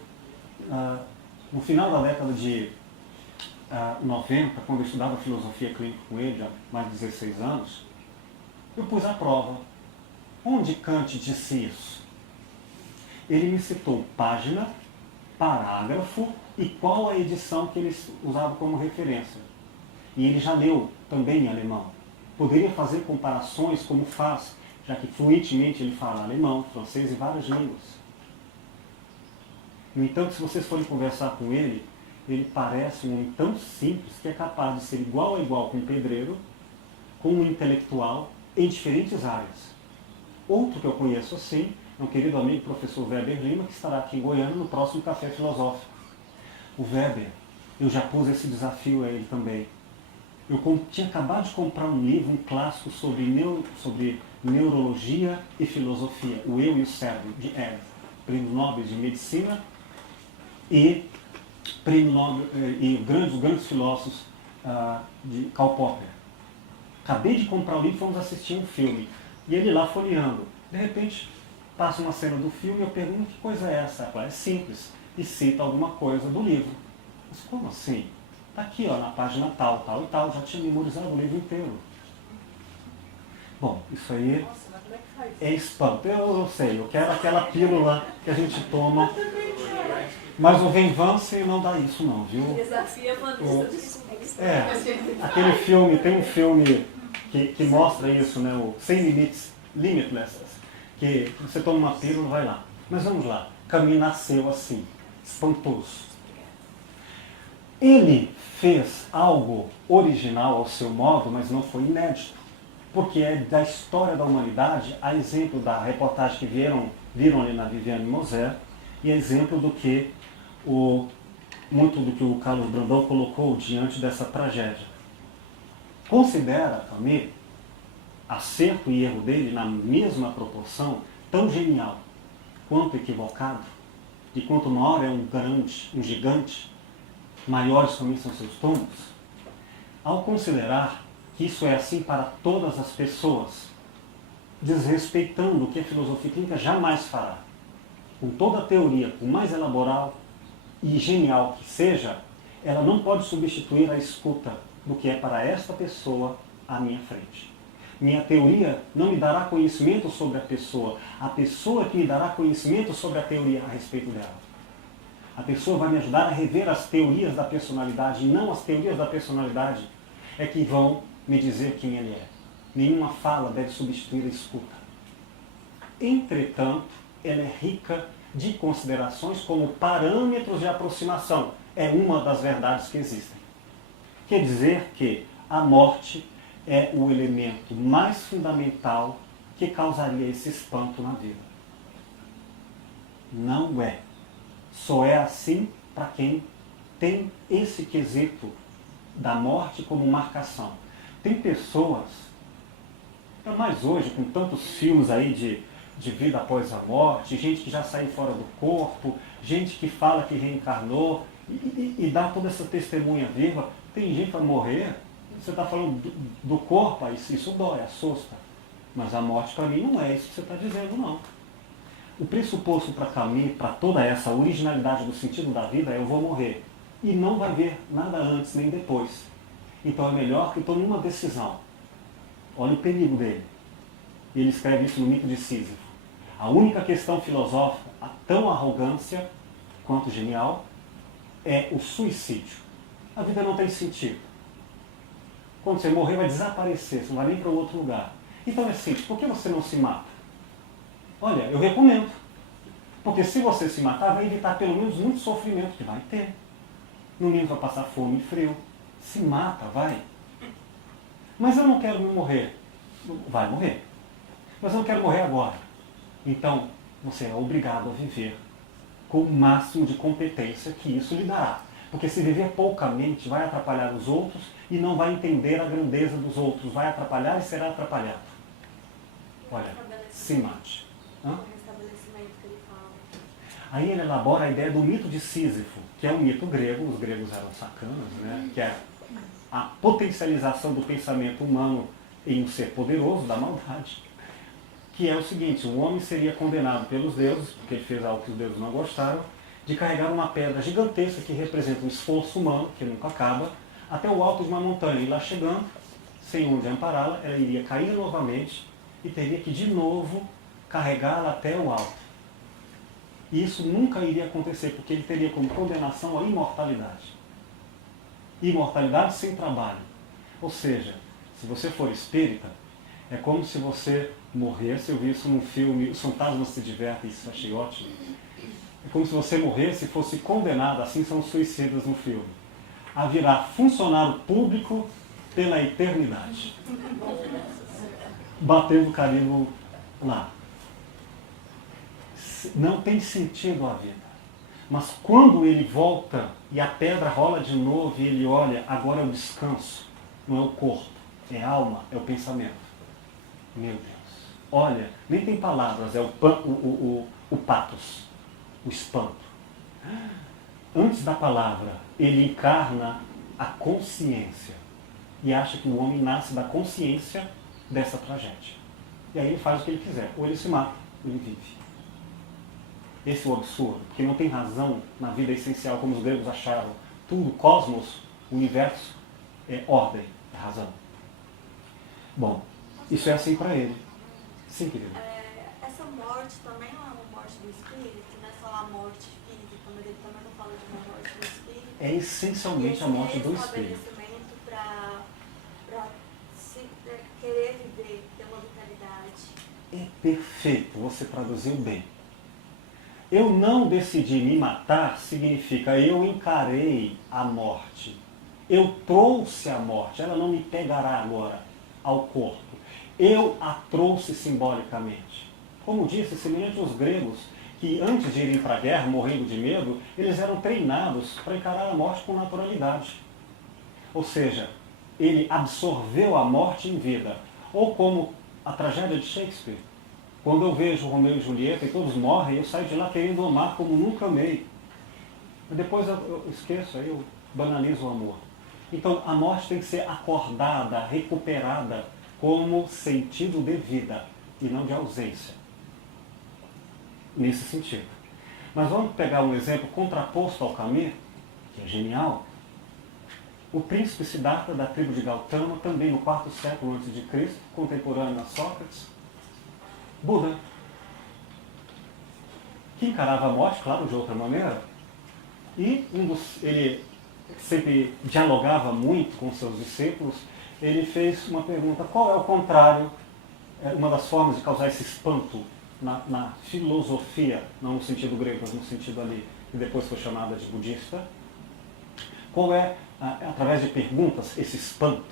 no final da década de 90, quando eu estudava filosofia clínica com ele, há mais de 16 anos, eu pus à prova. Onde Kant disse isso? Ele me citou página, parágrafo e qual a edição que ele usava como referência. E ele já leu também em alemão. Poderia fazer comparações como faz, já que fluentemente ele fala alemão, francês e várias línguas. No entanto, se vocês forem conversar com ele, ele parece um homem tão simples que é capaz de ser igual a igual com um pedreiro, com um intelectual, em diferentes áreas. Outro que eu conheço assim, é um querido amigo, professor Weber Lima, que estará aqui em Goiânia no próximo Café Filosófico. O Weber, eu já pus esse desafio a ele também. Eu tinha acabado de comprar um livro, um clássico sobre neurologia e filosofia, O Eu e o Cérebro, de Ernst, prêmio Nobel de Medicina e prêmio Nobel e grandes filósofos de Karl Popper. Acabei de comprar o livro e fomos assistir um filme. E ele lá folheando. De repente, passa uma cena do filme e eu pergunto que coisa é essa? Ela fala, é simples. E cita alguma coisa do livro. Mas como assim? Está aqui, ó, na página tal, tal e tal. Já tinha memorizado o livro inteiro. Bom, isso aí é espanto. Eu sei, eu quero aquela pílula que a gente toma. Mas o Venvance não dá isso não, viu? Aquele filme, tem um filme que mostra isso, né? O Sem Limites, Limitless, que você toma uma pílula e vai lá. Mas vamos lá, Camus nasceu assim, espantoso. Ele fez algo original ao seu modo, mas não foi inédito, porque é da história da humanidade, a exemplo da reportagem que viram ali na Viviane Moser, e exemplo do que muito do que o Carlos Brandão colocou diante dessa tragédia. Considera também acerto e erro dele na mesma proporção, tão genial quanto equivocado, de quanto maior é um gigante, maiores também são seus tombos, ao considerar que isso é assim para todas as pessoas, desrespeitando o que a filosofia clínica jamais fará. Com toda a teoria, por mais elaborada e genial que seja, ela não pode substituir a escuta do que é para esta pessoa à minha frente. Minha teoria não me dará conhecimento sobre a pessoa que me dará conhecimento sobre a teoria a respeito dela. A pessoa vai me ajudar a rever as teorias da personalidade, e não as teorias da personalidade é que vão me dizer quem ele é. Nenhuma fala deve substituir a escuta. Entretanto, ela é rica de considerações como parâmetros de aproximação. É uma das verdades que existem. Quer dizer que a morte é o elemento mais fundamental que causaria esse espanto na vida. Não é. Só é assim para quem tem esse quesito da morte como marcação. Tem pessoas, ainda mais hoje, com tantos filmes aí de vida após a morte, gente que já saiu fora do corpo, gente que fala que reencarnou e dá toda essa testemunha viva. Tem gente a morrer, você está falando do corpo, isso dói, assusta. Mas a morte para mim não é isso que você está dizendo, não. O pressuposto para Camus, para toda essa originalidade do sentido da vida, é eu vou morrer. E não vai haver nada antes nem depois. Então é melhor que tome uma decisão. Olha o perigo dele. Ele escreve isso no Mito de Sísifo. A única questão filosófica, tão arrogância quanto genial, é o suicídio. A vida não tem sentido. Quando você morrer, vai desaparecer, você não vai nem para outro lugar. Então é simples, por que você não se mata? Olha, eu recomendo. Porque se você se matar, vai evitar pelo menos muito sofrimento que vai ter. No mínimo vai passar fome e frio. Se mata, vai. Mas eu não quero me morrer. Vai morrer. Mas eu não quero morrer agora. Então, você é obrigado a viver com o máximo de competência que isso lhe dará. Porque se viver poucamente, vai atrapalhar os outros e não vai entender a grandeza dos outros. Vai atrapalhar e será atrapalhado. Olha, se mate. Hã? Aí ele elabora a ideia do mito de Sísifo, que é um mito grego, os gregos eram sacanas, né? Que é a potencialização do pensamento humano em um ser poderoso, da maldade. Que é o seguinte, o homem seria condenado pelos deuses, porque ele fez algo que os deuses não gostaram, de carregar uma pedra gigantesca que representa um esforço humano, que nunca acaba, até o alto de uma montanha. E lá chegando, sem onde ampará-la, ela iria cair novamente e teria que de novo carregá-la até o alto. E isso nunca iria acontecer, porque ele teria como condenação a imortalidade. Imortalidade sem trabalho. Ou seja, se você for espírita, é como se você morresse, eu vi isso num filme, Os Fantasmas se Divertem, isso eu achei ótimo. É como se você morresse e fosse condenado, assim são os suicidas no filme, a virar funcionário público pela eternidade. Batendo carimbo lá. Não tem sentido a vida. Mas quando ele volta e a pedra rola de novo e ele olha, agora é o descanso, não é o corpo, é a alma, é o pensamento. Meu Deus. Olha, nem tem palavras, é o patos, o espanto. Antes da palavra, ele encarna a consciência e acha que o homem nasce da consciência dessa tragédia. E aí ele faz o que ele quiser, ou ele se mata, ou ele vive. Esse é o absurdo, porque não tem razão na vida essencial, como os gregos achavam. Tudo, cosmos, universo, é ordem, é razão. Bom, isso é assim para ele. Sim, querido. Essa morte também não é uma morte do espírito, não é só a morte física, mas ele também não fala de uma morte do espírito. É essencialmente a morte do espírito. Para querer viver, ter uma vitalidade. É perfeito, você traduziu bem. Eu não decidi me matar significa eu encarei a morte. Eu trouxe a morte, ela não me pegará agora ao corpo. Eu a trouxe simbolicamente. Como disse, semelhante aos gregos, que antes de irem para a guerra, morrendo de medo, eles eram treinados para encarar a morte com naturalidade. Ou seja, ele absorveu a morte em vida. Ou como a tragédia de Shakespeare. Quando eu vejo Romeu e Julieta e todos morrem, eu saio de lá querendo amar como nunca amei. Mas depois eu esqueço, aí eu banalizo o amor. Então a morte tem que ser acordada, recuperada como sentido de vida e não de ausência. Nesse sentido. Mas vamos pegar um exemplo contraposto ao Camus, que é genial. O príncipe Siddhartha da tribo de Gautama, também no 4º século a.C., contemporâneo a Sócrates, Buda, que encarava a morte, claro, de outra maneira, e ele sempre dialogava muito com seus discípulos. Ele fez uma pergunta: qual é o contrário, uma das formas de causar esse espanto na filosofia, não no sentido grego, mas no sentido ali, que depois foi chamada de budista? Qual é, através de perguntas, esse espanto,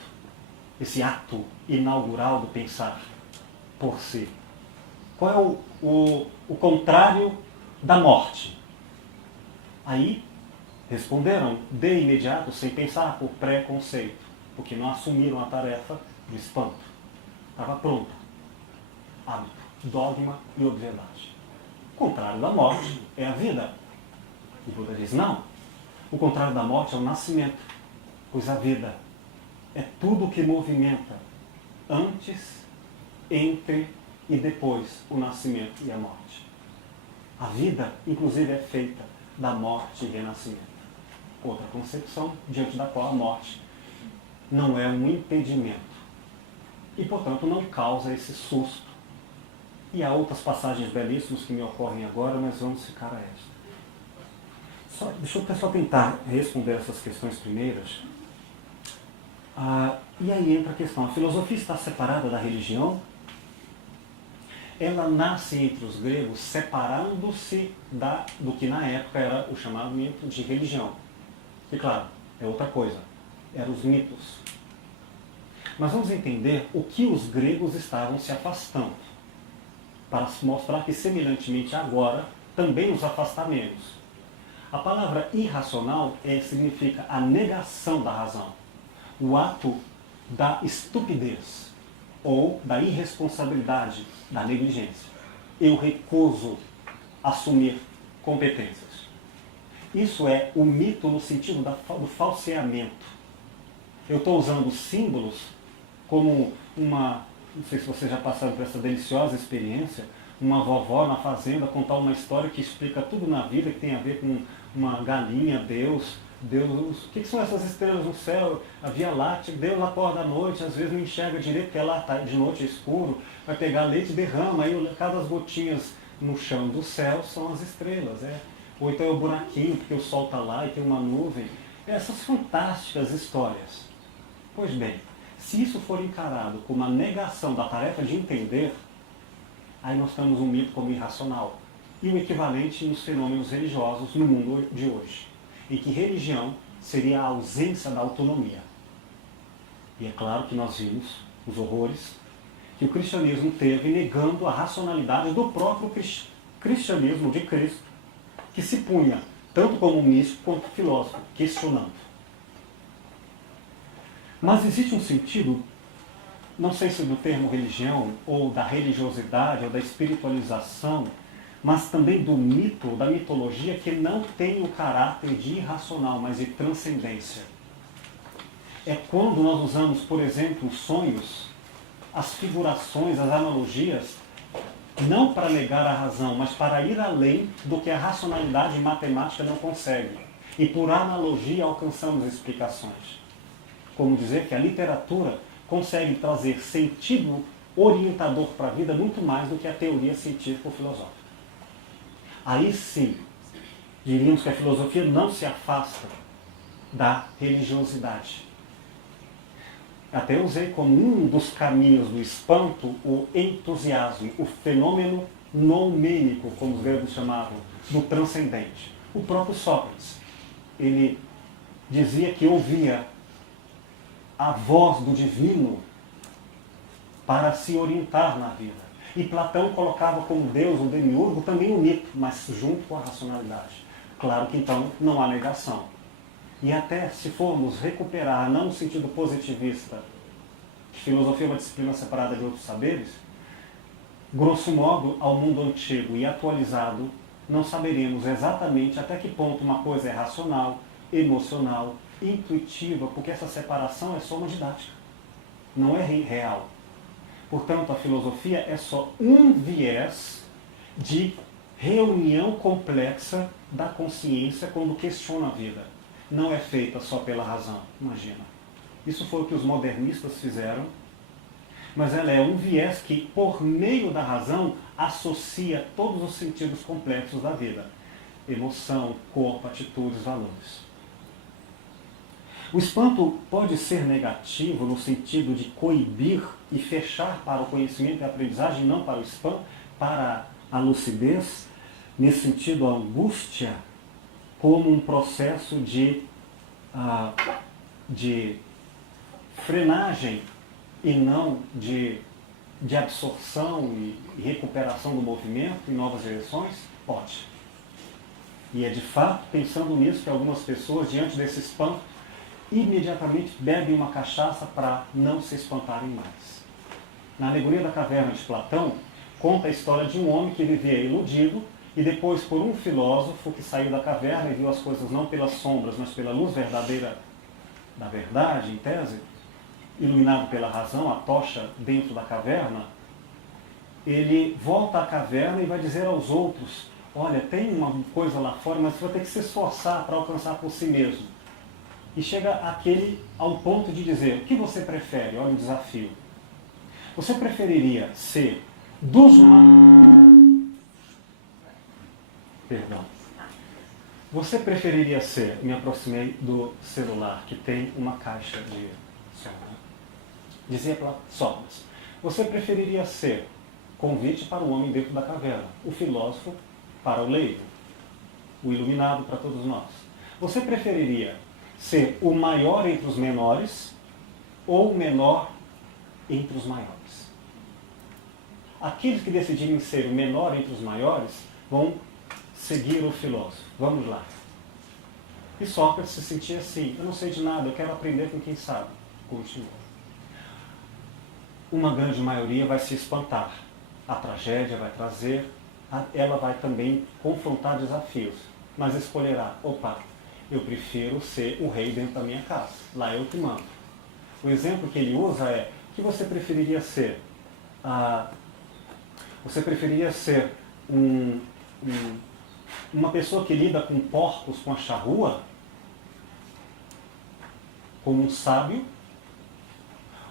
esse ato inaugural do pensar por si? Qual é o contrário da morte? Aí responderam de imediato, sem pensar, por preconceito, porque não assumiram a tarefa do espanto. Estava pronta. Hábito, dogma e obviedade. O contrário da morte é a vida. O Buda diz: não. O contrário da morte é o nascimento, pois a vida é tudo que movimenta antes, entre e depois o nascimento e a morte. A vida, inclusive, é feita da morte e renascimento. Outra concepção diante da qual a morte não é um impedimento e, portanto, não causa esse susto E há outras passagens belíssimas que me ocorrem agora, mas vamos ficar a esta. Deixa eu só tentar responder essas questões primeiras. E aí entra a questão, a filosofia está separada da religião? Ela nasce entre os gregos separando-se do que na época era o chamamento de religião. E claro, é outra coisa, eram os mitos. Mas vamos entender o que os gregos estavam se afastando, para mostrar que semelhantemente agora também nos afastaremos. A palavra irracional significa a negação da razão, o ato da estupidez ou da irresponsabilidade, da negligência. Eu recuso assumir competências. Isso é o mito no sentido do falseamento. Eu estou usando símbolos como não sei se vocês já passaram por essa deliciosa experiência, uma vovó na fazenda contar uma história que explica tudo na vida, que tem a ver com uma galinha, Deus, o que são essas estrelas no céu? A Via Láctea, Deus acorda à noite, às vezes não enxerga direito, porque lá tá, de noite é escuro, vai pegar leite e derrama, aí cada gotinhas no chão do céu são as estrelas. Ou então é o buraquinho, porque o sol está lá e tem uma nuvem. Essas fantásticas histórias. Pois bem, se isso for encarado como uma negação da tarefa de entender, aí nós temos um mito como irracional. E o equivalente nos fenômenos religiosos no mundo de hoje, em que religião seria a ausência da autonomia. E é claro que nós vimos os horrores que o cristianismo teve negando a racionalidade do próprio cristianismo de Cristo, que se punha tanto como místico quanto filósofo, questionando. Mas existe um sentido, não sei se do termo religião, ou da religiosidade, ou da espiritualização, mas também do mito, da mitologia, que não tem o caráter de irracional, mas de transcendência. É quando nós usamos, por exemplo, os sonhos, as figurações, as analogias, não para negar a razão, mas para ir além do que a racionalidade matemática não consegue. E por analogia alcançamos explicações. Como dizer que a literatura consegue trazer sentido orientador para a vida muito mais do que a teoria científica ou filosófica. Aí sim, diríamos que a filosofia não se afasta da religiosidade. Até usei como um dos caminhos do espanto o entusiasmo, o fenômeno noumênico, como os gregos chamavam, do transcendente. O próprio Sócrates, ele dizia que ouvia a voz do divino para se orientar na vida. E Platão colocava como Deus, o demiurgo, também o mito, mas junto com a racionalidade. Claro que então não há negação. E até se formos recuperar, não no sentido positivista, que filosofia é uma disciplina separada de outros saberes, grosso modo, ao mundo antigo e atualizado, não saberemos exatamente até que ponto uma coisa é racional, emocional, intuitiva, porque essa separação é só uma didática, não é real. Portanto, a filosofia é só um viés de reunião complexa da consciência quando questiona a vida. Não é feita só pela razão, imagina. Isso foi o que os modernistas fizeram, mas ela é um viés que, por meio da razão, associa todos os sentidos complexos da vida. Emoção, corpo, atitudes, valores. O espanto pode ser negativo no sentido de coibir e fechar para o conhecimento e a aprendizagem, não para o espanto, para a lucidez, nesse sentido a angústia, como um processo de frenagem e não de absorção e recuperação do movimento em novas direções? Pode. E é de fato pensando nisso que algumas pessoas, diante desse espanto, imediatamente bebem uma cachaça para não se espantarem mais. Na Alegoria da Caverna de Platão, conta a história de um homem que vivia iludido e depois por um filósofo que saiu da caverna e viu as coisas não pelas sombras, mas pela luz verdadeira da verdade, em tese, iluminado pela razão, a tocha dentro da caverna, ele volta à caverna e vai dizer aos outros, olha, tem uma coisa lá fora, mas você vai ter que se esforçar para alcançar por si mesmo. E chega ao ponto de dizer, o que você prefere? Olha o desafio. Você preferiria ser dos Perdão. Você preferiria ser, me aproximei do celular, que tem uma caixa de som, né? Dizia para Sócrates, você preferiria ser convite para o homem dentro da caverna, o filósofo para o leigo, o iluminado para todos nós. Você preferiria ser o maior entre os menores ou o menor entre os maiores? Aqueles que decidirem ser o menor entre os maiores vão seguir o filósofo. Vamos lá. E Sócrates se sentia assim, eu não sei de nada, eu quero aprender com quem sabe. Continuou. Uma grande maioria vai se espantar. A tragédia vai trazer, ela vai também confrontar desafios, mas escolherá, opa, eu prefiro ser o rei dentro da minha casa, lá eu que mando. O exemplo que ele usa é, que você preferiria ser? Você preferiria ser uma pessoa que lida com porcos com a charrua? Como um sábio?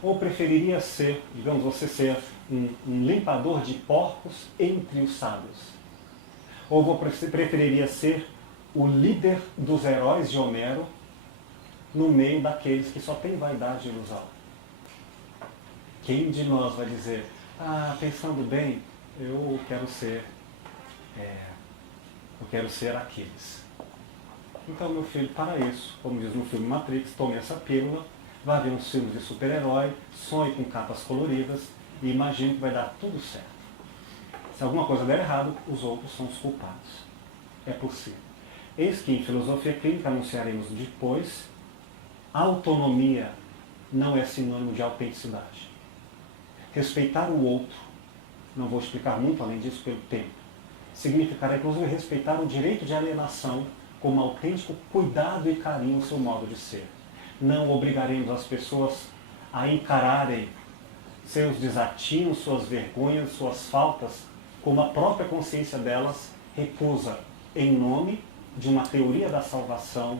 Ou preferiria ser, digamos, você ser um limpador de porcos entre os sábios? Ou você preferiria ser o líder dos heróis de Homero no meio daqueles que só têm vaidade e ilusão? Quem de nós vai dizer, pensando bem, eu quero ser Aquiles. Então, meu filho, para isso, como diz no filme Matrix, tome essa pílula, vá ver uns filmes de super-herói, sonhe com capas coloridas e imagine que vai dar tudo certo. Se alguma coisa der errado, os outros são os culpados. É possível. Eis que em filosofia clínica anunciaremos depois, autonomia não é sinônimo de autenticidade. Respeitar o outro, não vou explicar muito além disso pelo tempo, significará inclusive respeitar o direito de alienação como autêntico cuidado e carinho no seu modo de ser. Não obrigaremos as pessoas a encararem seus desatinos, suas vergonhas, suas faltas, como a própria consciência delas recusa, em nome de uma teoria da salvação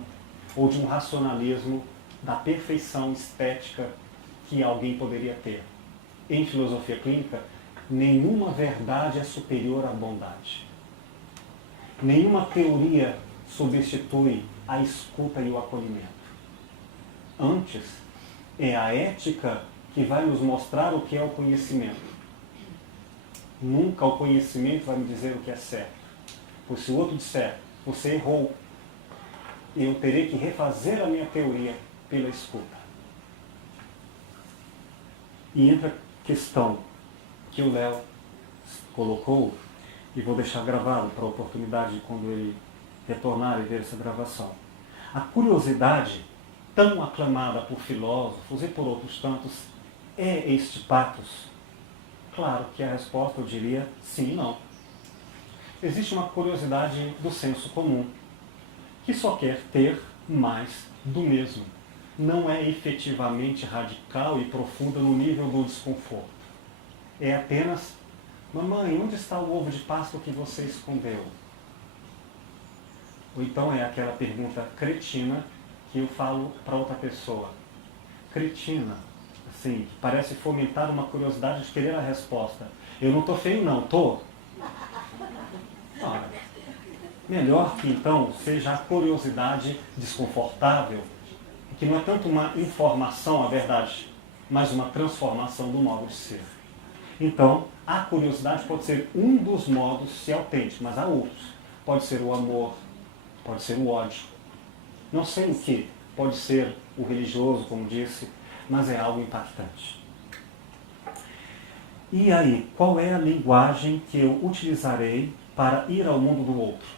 ou de um racionalismo da perfeição estética que alguém poderia ter. Em filosofia clínica, nenhuma verdade é superior à bondade. Nenhuma teoria substitui a escuta e o acolhimento. Antes, é a ética que vai nos mostrar o que é o conhecimento. Nunca o conhecimento vai me dizer o que é certo. Pois se o outro disser, você errou, eu terei que refazer a minha teoria pela escuta. E entra a questão que o Léo colocou, e vou deixar gravado para a oportunidade de quando ele retornar e ver essa gravação. A curiosidade, tão aclamada por filósofos e por outros tantos, é este pathos? Claro que a resposta eu diria sim e não. Existe uma curiosidade do senso comum, que só quer ter mais do mesmo. Não é efetivamente radical e profunda no nível do desconforto. É apenas, mamãe, onde está o ovo de Páscoa que você escondeu? Ou então é aquela pergunta cretina que eu falo para outra pessoa. Cretina, assim, que parece fomentar uma curiosidade de querer a resposta. Eu não estou feio não, estou? Melhor que então seja a curiosidade desconfortável, que não é tanto uma informação, a verdade, mas uma transformação do modo de ser. Então, a curiosidade pode ser um dos modos de ser autêntico, mas há outros. Pode ser o amor, pode ser o ódio. Não sei o que, pode ser o religioso, como disse, mas é algo impactante. E aí, qual é a linguagem que eu utilizarei para ir ao mundo do outro?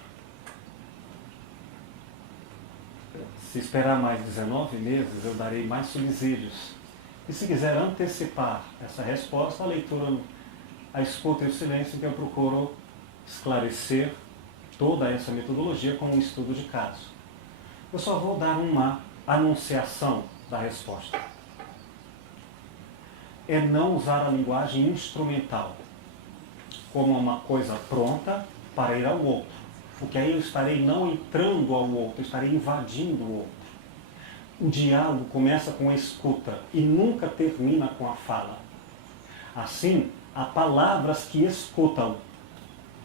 Se esperar mais 19 meses, eu darei mais subsídios. E se quiser antecipar essa resposta, a leitura, a escuta e o silêncio, que eu procuro esclarecer toda essa metodologia com um estudo de caso. Eu só vou dar uma anunciação da resposta. É não usar a linguagem instrumental como uma coisa pronta para ir ao outro. Porque aí eu estarei não entrando ao outro, eu estarei invadindo o outro. O diálogo começa com a escuta e nunca termina com a fala. Assim, há palavras que escutam,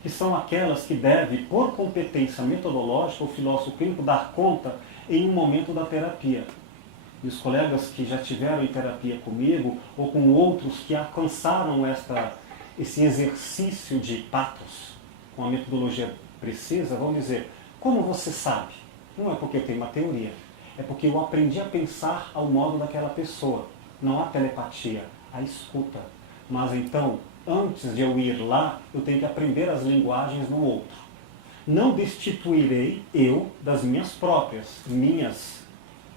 que são aquelas que deve, por competência metodológica, o filósofo clínico dar conta em um momento da terapia. E os colegas que já tiveram em terapia comigo, ou com outros que alcançaram esse exercício de patos, com a metodologia precisa, vão dizer, como você sabe? Não é porque eu tenho uma teoria, é porque eu aprendi a pensar ao modo daquela pessoa. Não há telepatia, há escuta. Mas então, antes de eu ir lá, eu tenho que aprender as linguagens do outro. Não destituirei eu das minhas próprias, minhas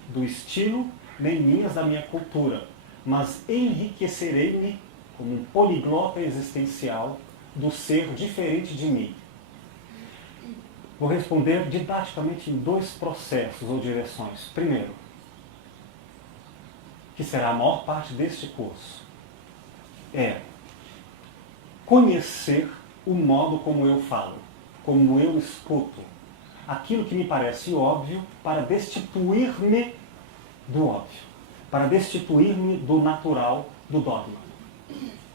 do estilo, nem minhas da minha cultura, mas enriquecerei-me como um poliglota existencial do ser diferente de mim. Vou responder didaticamente em 2 processos ou direções. Primeiro, que será a maior parte deste curso, é conhecer o modo como eu falo, como eu escuto, aquilo que me parece óbvio, para destituir-me do óbvio, para destituir-me do natural, do dogma.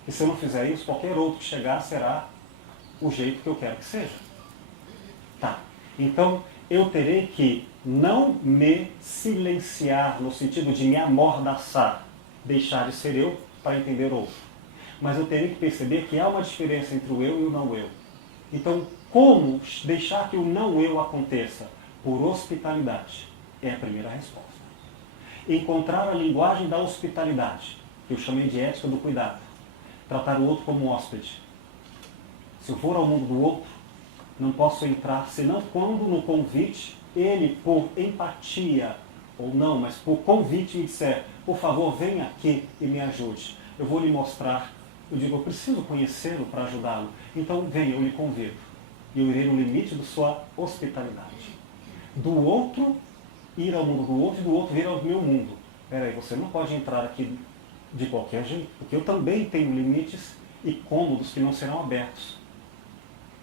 E se eu não fizer isso, qualquer outro que chegar será o jeito que eu quero que seja. Tá. Então, eu terei que não me silenciar no sentido de me amordaçar, deixar de ser eu para entender outro. Mas eu terei que perceber que há uma diferença entre o eu e o não eu. Então, como deixar que o não eu aconteça? Por hospitalidade. É a primeira resposta. Encontrar a linguagem da hospitalidade, que eu chamei de ética do cuidado. Tratar o outro como hóspede. Se eu for ao mundo do outro, não posso entrar, senão quando no convite, ele, por empatia, ou não, mas por convite me disser, por favor, venha aqui e me ajude. Eu vou lhe mostrar, eu digo, eu preciso conhecê-lo para ajudá-lo. Então, venha, eu lhe convido. E eu irei no limite da sua hospitalidade. Do outro, ir ao mundo do outro, e do outro vir ao meu mundo. Peraí, você não pode entrar aqui de qualquer jeito, porque eu também tenho limites e cômodos que não serão abertos.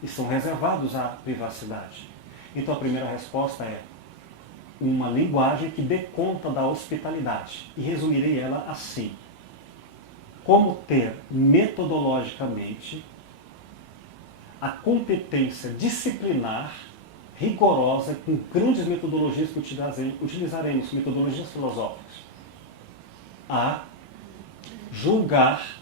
E são reservados à privacidade. Então a primeira resposta é uma linguagem que dê conta da hospitalidade. E resumirei ela assim. Como ter metodologicamente a competência disciplinar, rigorosa, com grandes metodologias que utilizaremos, metodologias filosóficas, a julgar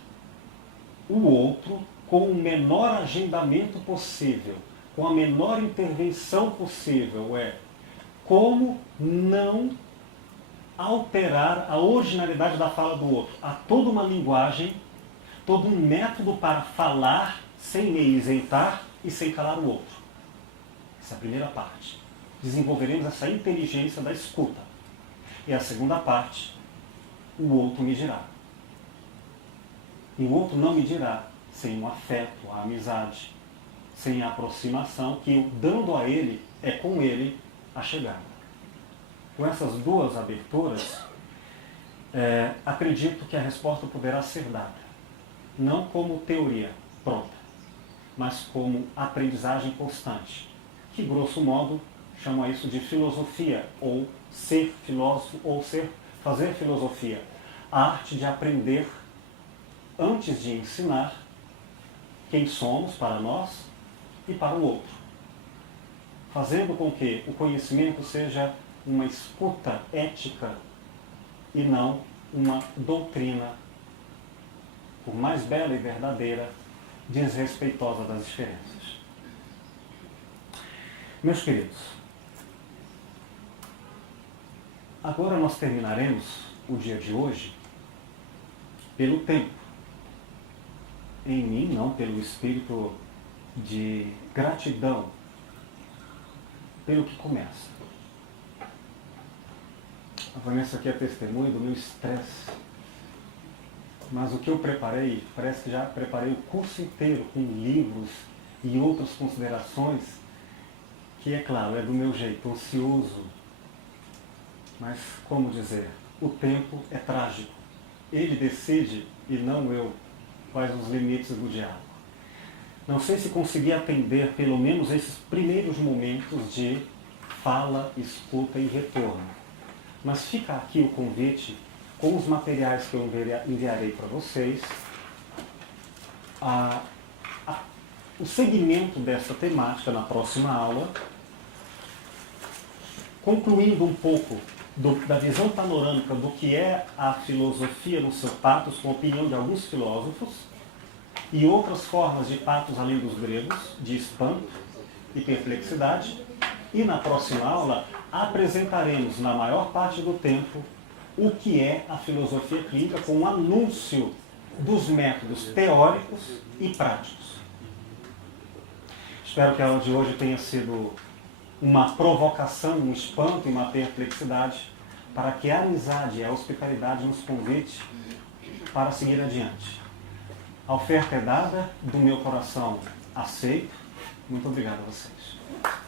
o outro com o menor agendamento possível, com a menor intervenção possível, como não alterar a originalidade da fala do outro. Há toda uma linguagem, todo um método para falar sem me isentar e sem calar o outro. Essa é a primeira parte. Desenvolveremos essa inteligência da escuta. E a segunda parte, o outro me dirá. E o outro não me dirá sem um afeto, a amizade, sem a aproximação, que eu, dando a ele, é com ele a chegada. Com essas 2 aberturas, acredito que a resposta poderá ser dada. Não como teoria pronta, mas como aprendizagem constante. Que, grosso modo, chama isso de filosofia, ou ser filósofo, ou fazer filosofia. A arte de aprender antes de ensinar quem somos para nós e para o outro. Fazendo com que o conhecimento seja uma escuta ética e não uma doutrina, por mais bela e verdadeira, desrespeitosa das diferenças. Meus queridos, agora nós terminaremos o dia de hoje pelo tempo. Em mim, não pelo espírito de gratidão pelo que começa. A Vanessa aqui é testemunha do meu estresse. Mas o que eu preparei, parece que já preparei o curso inteiro com livros e outras considerações, que é claro, é do meu jeito, ansioso. Mas, como dizer, o tempo é trágico. Ele decide e não eu, quais os limites do diálogo. Não sei se consegui atender pelo menos esses primeiros momentos de fala, escuta e retorno. Mas fica aqui o convite com os materiais que eu enviarei para vocês. o segmento dessa temática na próxima aula, concluindo um pouco da visão panorâmica do que é a filosofia no seu patos, com a opinião de alguns filósofos, e outras formas de patos além dos gregos, de espanto e perplexidade. E na próxima aula apresentaremos, na maior parte do tempo, o que é a filosofia clínica, com um anúncio dos métodos teóricos e práticos. Espero que a aula de hoje tenha sido uma provocação, um espanto e uma perplexidade, para que a amizade e a hospitalidade nos convite para seguir adiante. A oferta é dada, do meu coração aceito. Muito obrigado a vocês.